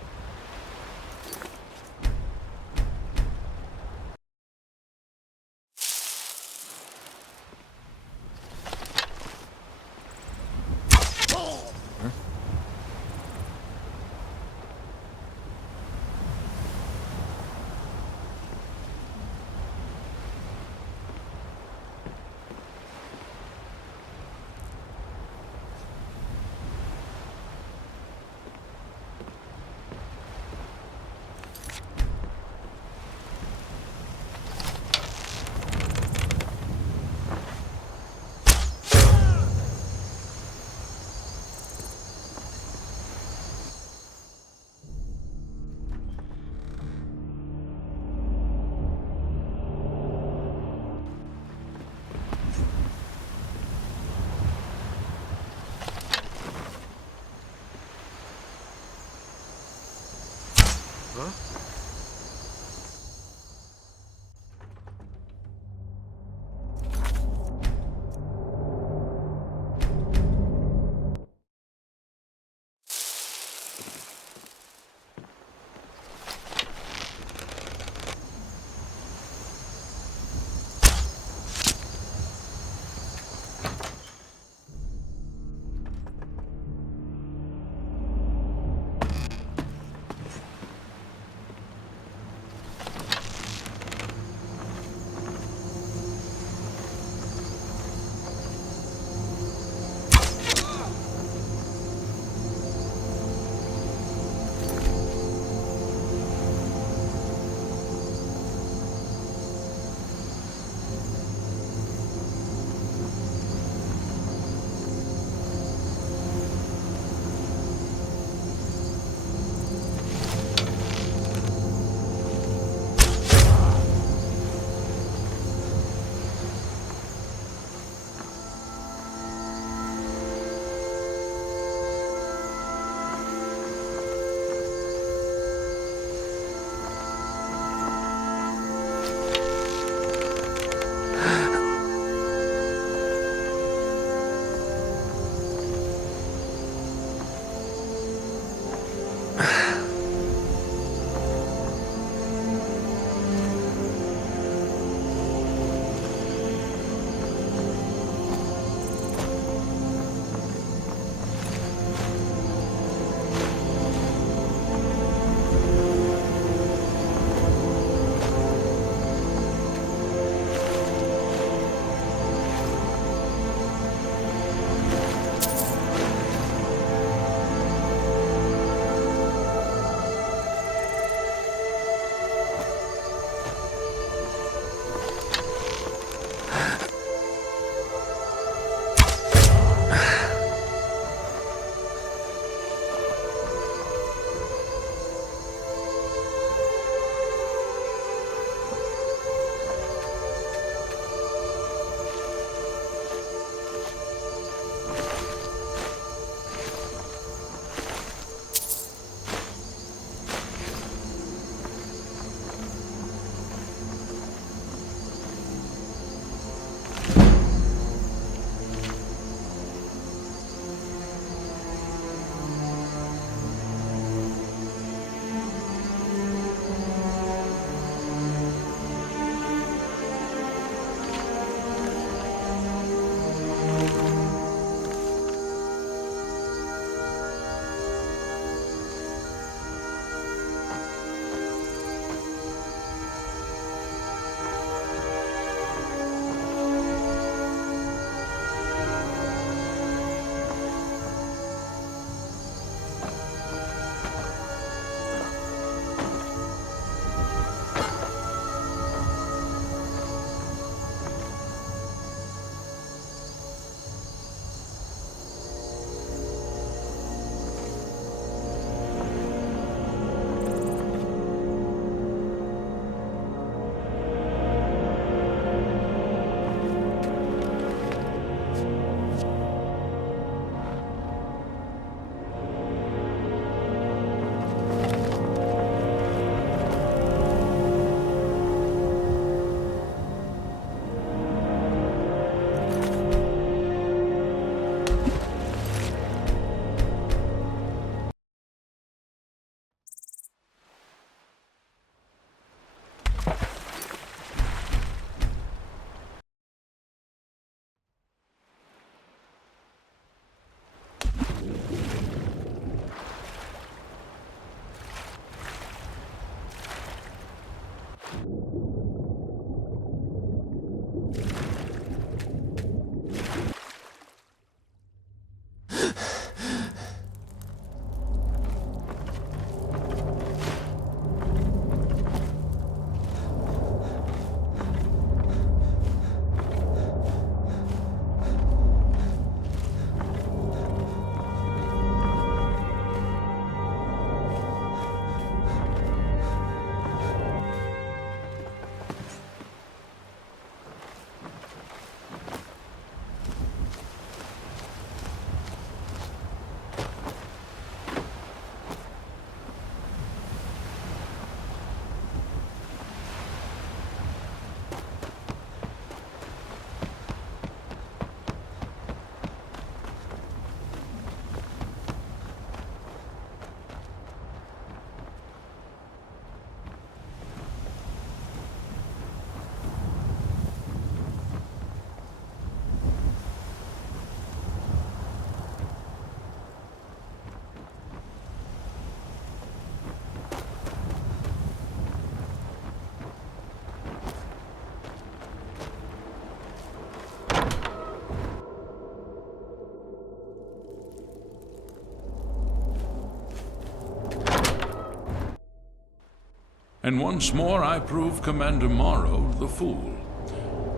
And once more I prove Commander Morrow the fool.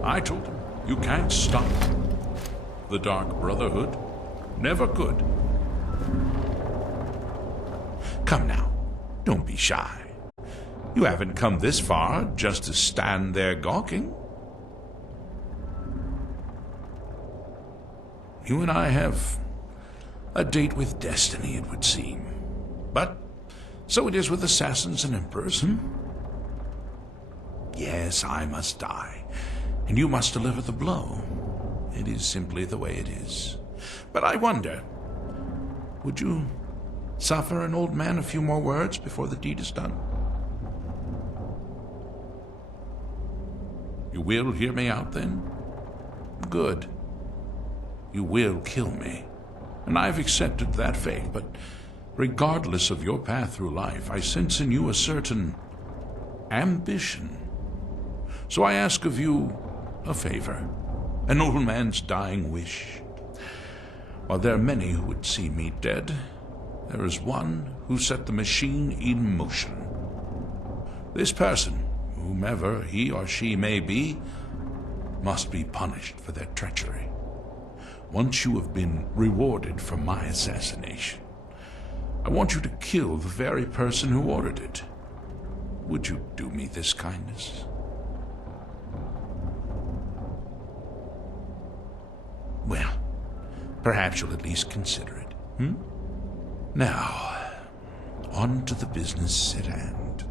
I told him, you can't stop the Dark Brotherhood. Never could. Come now, don't be shy. You haven't come this far just to stand there gawking. You and I have a date with destiny, it would seem. But so it is with assassins and emperors, Yes, I must die, and you must deliver the blow. It is simply the way it is. But I wonder, would you suffer an old man a few more words before the deed is done? You will hear me out, then? Good. You will kill me, and I've accepted that fate, but regardless of your path through life, I sense in you a certain ambition. So I ask of you a favor, an old man's dying wish. While there are many who would see me dead, there is one who set the machine in motion. This person, whomever he or she may be, must be punished for their treachery. Once you have been rewarded for my assassination, I want you to kill the very person who ordered it. Would you do me this kindness? Well, perhaps you'll at least consider it, Now, on to the business at hand.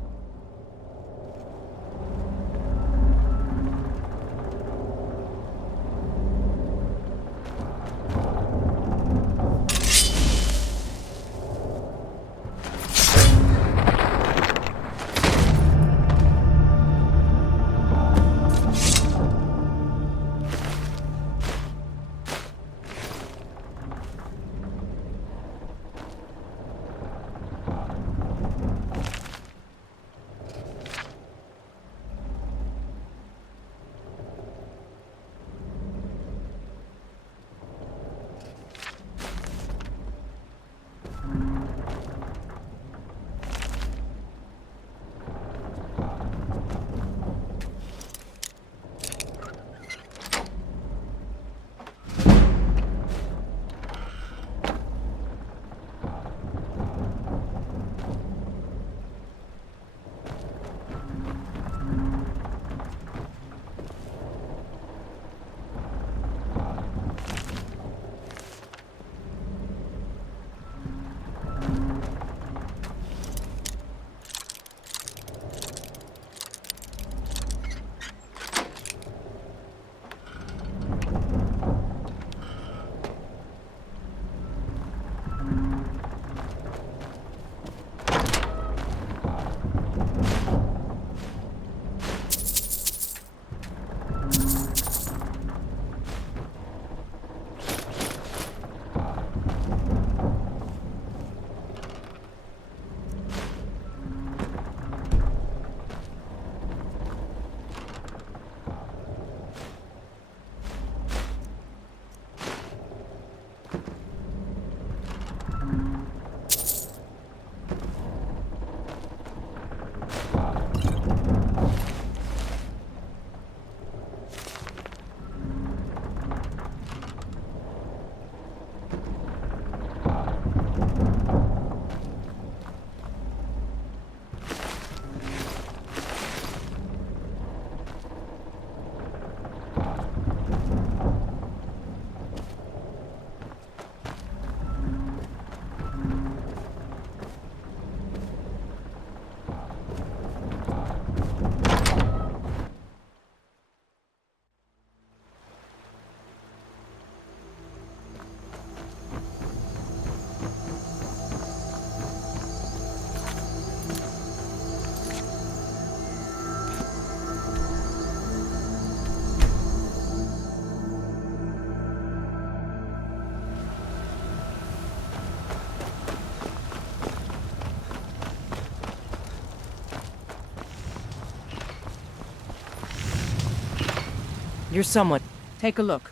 You're someone. Take a look.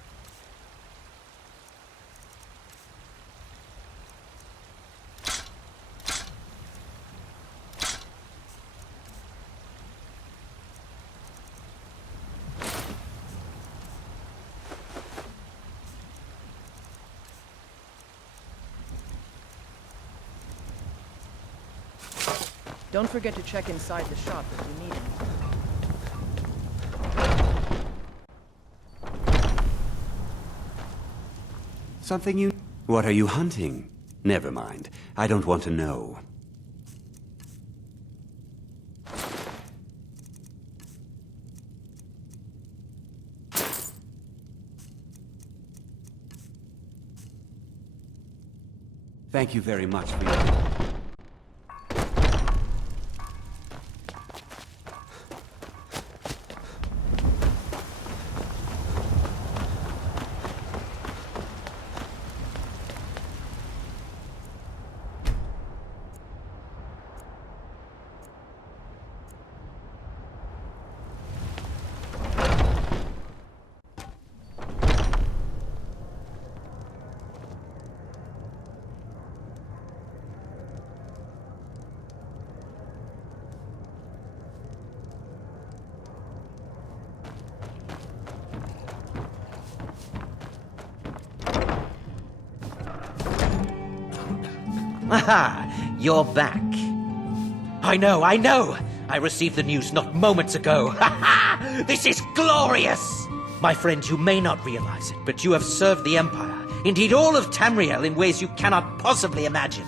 Don't forget to check inside the shop if you need anything. Something you... What are you hunting? Never mind. I don't want to know. Thank you very much for your... Aha! You're back. I know! I received the news not moments ago. Ha ha! This is glorious! My friend, you may not realize it, but you have served the Empire, indeed all of Tamriel, in ways you cannot possibly imagine.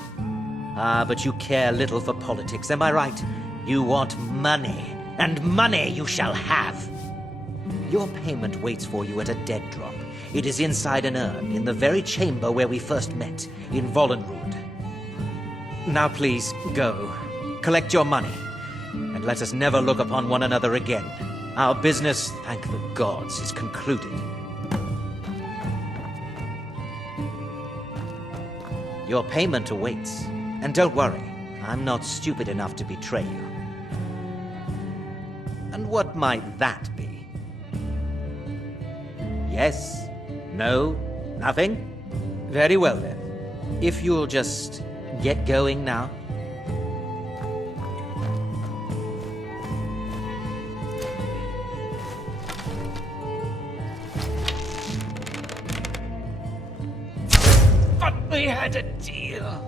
Ah, but you care little for politics, am I right? You want money, and money you shall have. Your payment waits for you at a dead drop. It is inside an urn, in the very chamber where we first met, in Vollenrud. Now please, go. Collect your money, and let us never look upon one another again. Our business, thank the gods, is concluded. Your payment awaits, and don't worry, I'm not stupid enough to betray you. And what might that be? Yes? No? Nothing? Very well then. If you'll just get going now. But we had a deal.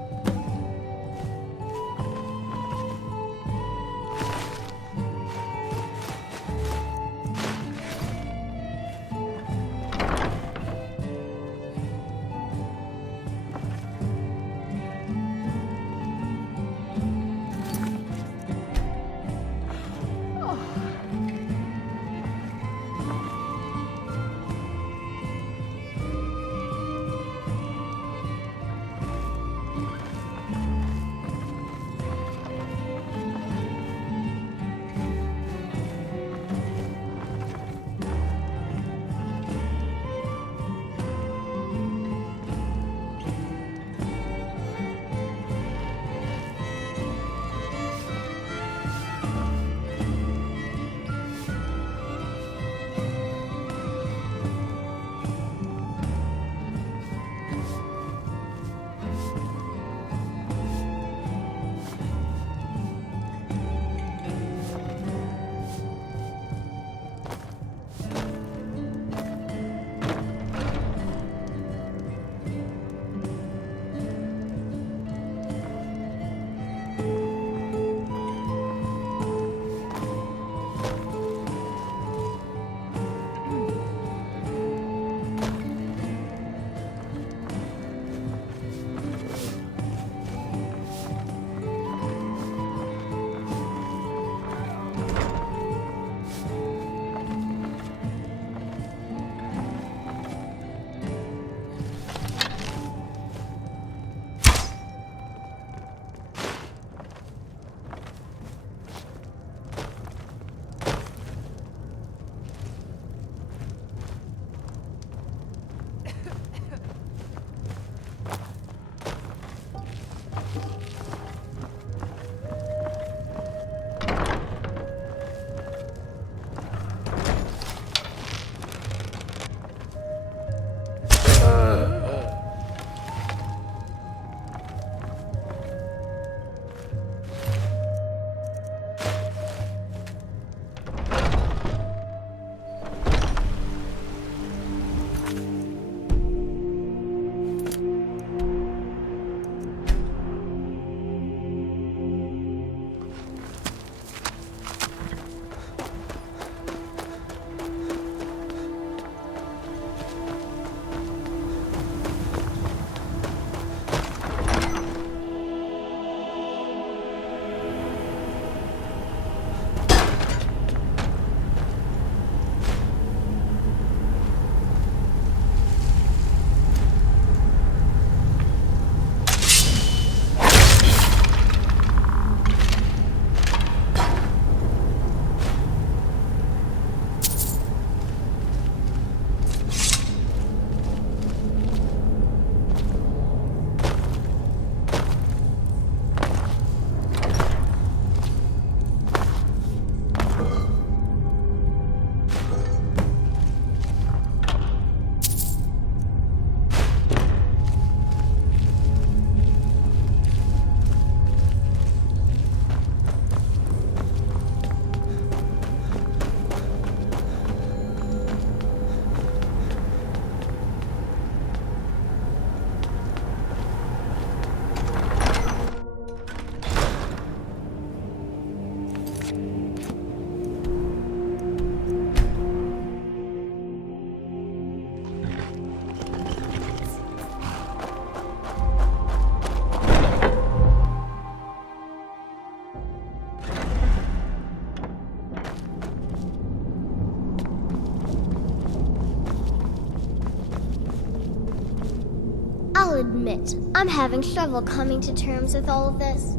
admit, I'm having trouble coming to terms with all of this.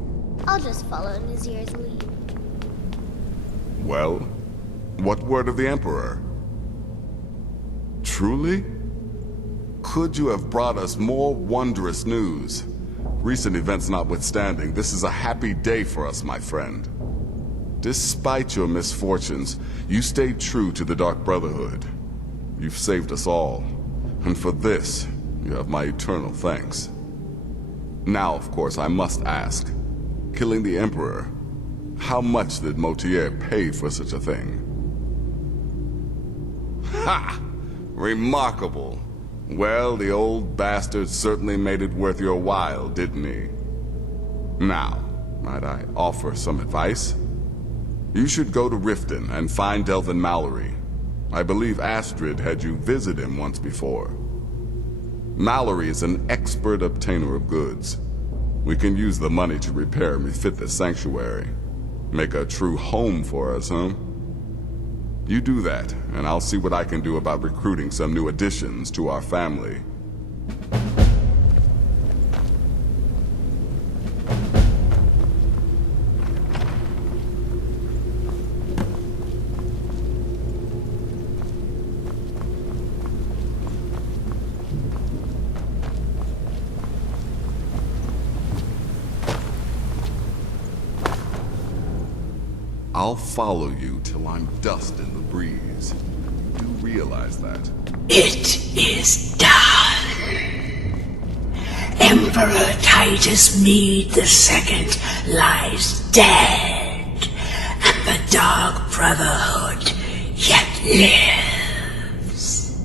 I'll just follow Nazir's lead. Well, what word of the Emperor? Truly? Could you have brought us more wondrous news? Recent events notwithstanding, this is a happy day for us, my friend. Despite your misfortunes, you stayed true to the Dark Brotherhood. You've saved us all, and for this, you have my eternal thanks. Now, of course, I must ask, killing the Emperor, how much did Motier pay for such a thing? Ha! Remarkable. Well, the old bastard certainly made it worth your while, didn't he? Now, might I offer some advice? You should go to Riften and find Delvin Mallory. I believe Astrid had you visit him once before. Mallory is an expert obtainer of goods. We can use the money to repair and refit this sanctuary. Make a true home for us, huh? You do that, and I'll see what I can do about recruiting some new additions to our family. I'll follow you till I'm dust in the breeze. Do realize that. It is done. Emperor Titus Mede II lies dead, and the Dark Brotherhood yet lives.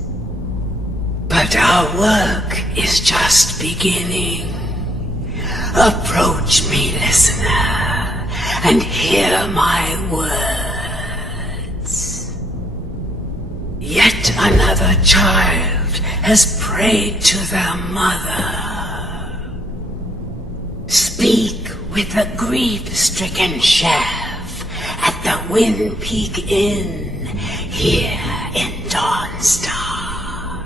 But our work is just beginning. Approach me, listener, and hear my words. Yet another child has prayed to their mother. Speak with the grief-stricken chef at the Wind Peak Inn here in Dawnstar.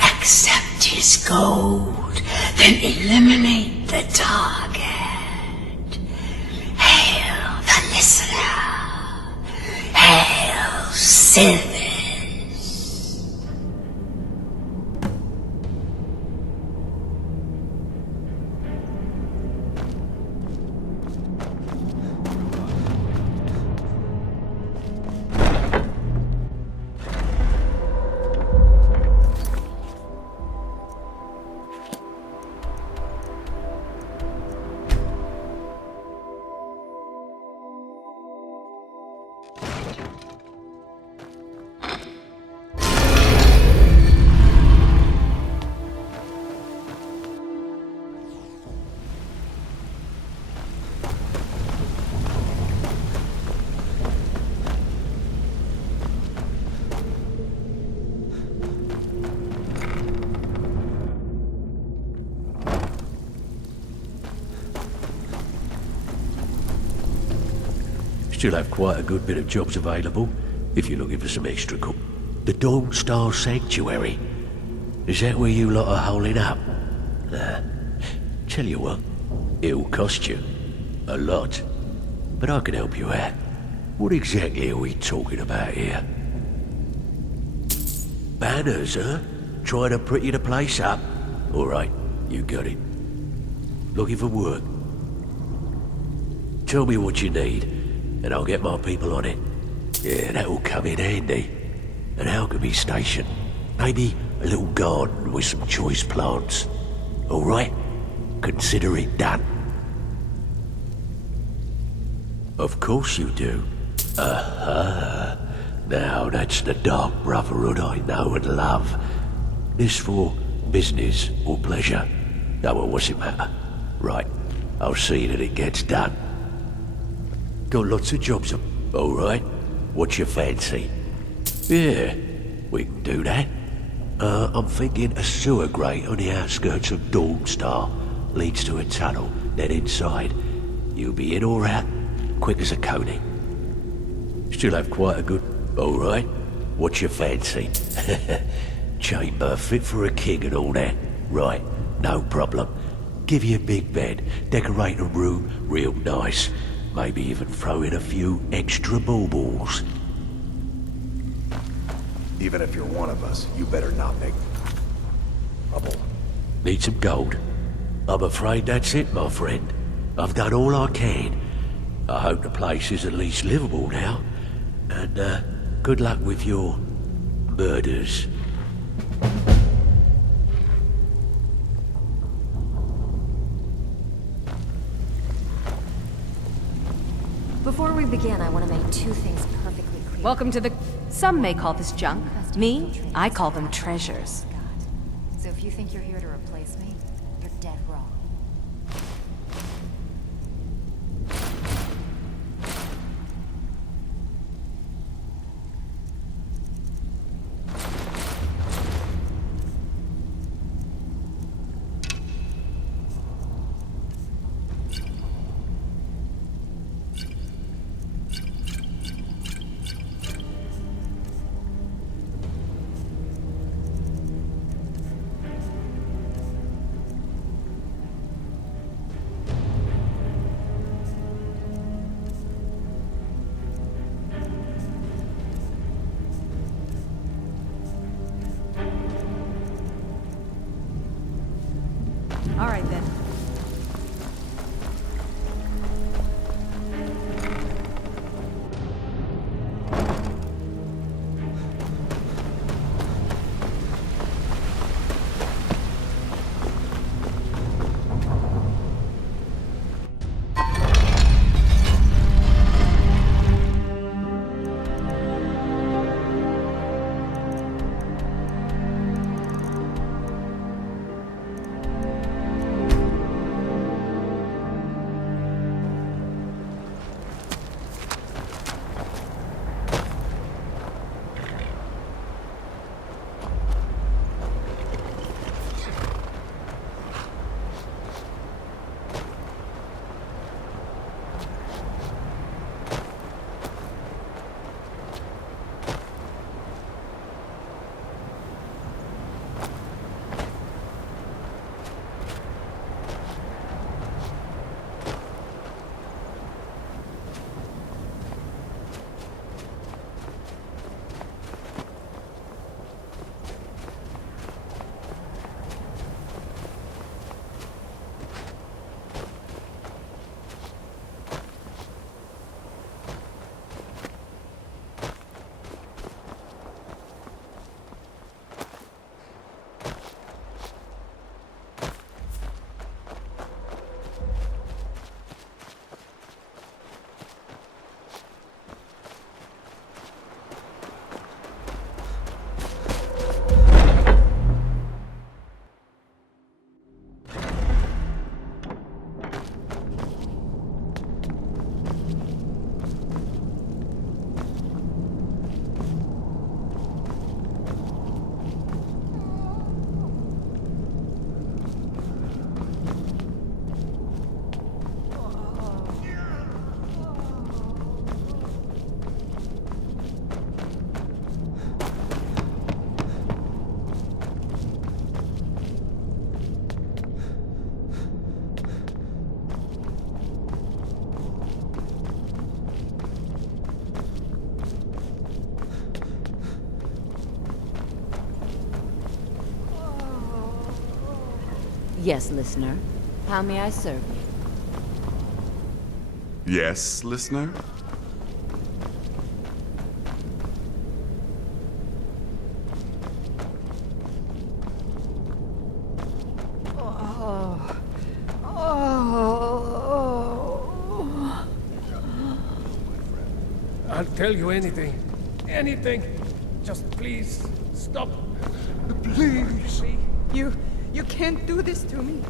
Accept his gold, then eliminate the target. Hail the listener. Hail Sylvis. Still have quite a good bit of jobs available, if you're looking for some extra cook. The Dawnstar Sanctuary. Is that where you lot are holding up? Tell you what, it'll cost you. A lot. But I can help you out. What exactly are we talking about here? Banners, huh? Trying to pretty the place up? Alright, you got it. Looking for work? Tell me what you need, and I'll get my people on it. Yeah, that'll come in handy. An alchemy station. Maybe a little garden with some choice plants. Alright? Consider it done. Of course you do. Aha. Now that's the Dark Brotherhood I know and love. This for business or pleasure? No, well, what's it matter? Right, I'll see that it gets done. Got lots of jobs up. Alright, what's your fancy? Yeah, we can do that. I'm thinking a sewer grate on the outskirts of Dawnstar leads to a tunnel, then inside. You'll be in or out, quick as a coney. Still have quite a good... Alright, what's your fancy? Chamber fit for a king and all that. Right, no problem. Give you a big bed, decorate a room real nice. Maybe even throw in a few extra baubles. Even if you're one of us, you better not make trouble. Need some gold? I'm afraid that's it, my friend. I've done all I can. I hope the place is at least livable now. And, good luck with your murders. Before we begin, I want to make two things perfectly clear. Welcome to the... Some may call this junk. Me, I call them treasures. So if you think you're here to replace me, you're dead wrong. All right, then. Yes, listener. How may I serve you? Yes, listener? I'll tell you anything. Anything. Just please, stop. Please. You can't do this to me.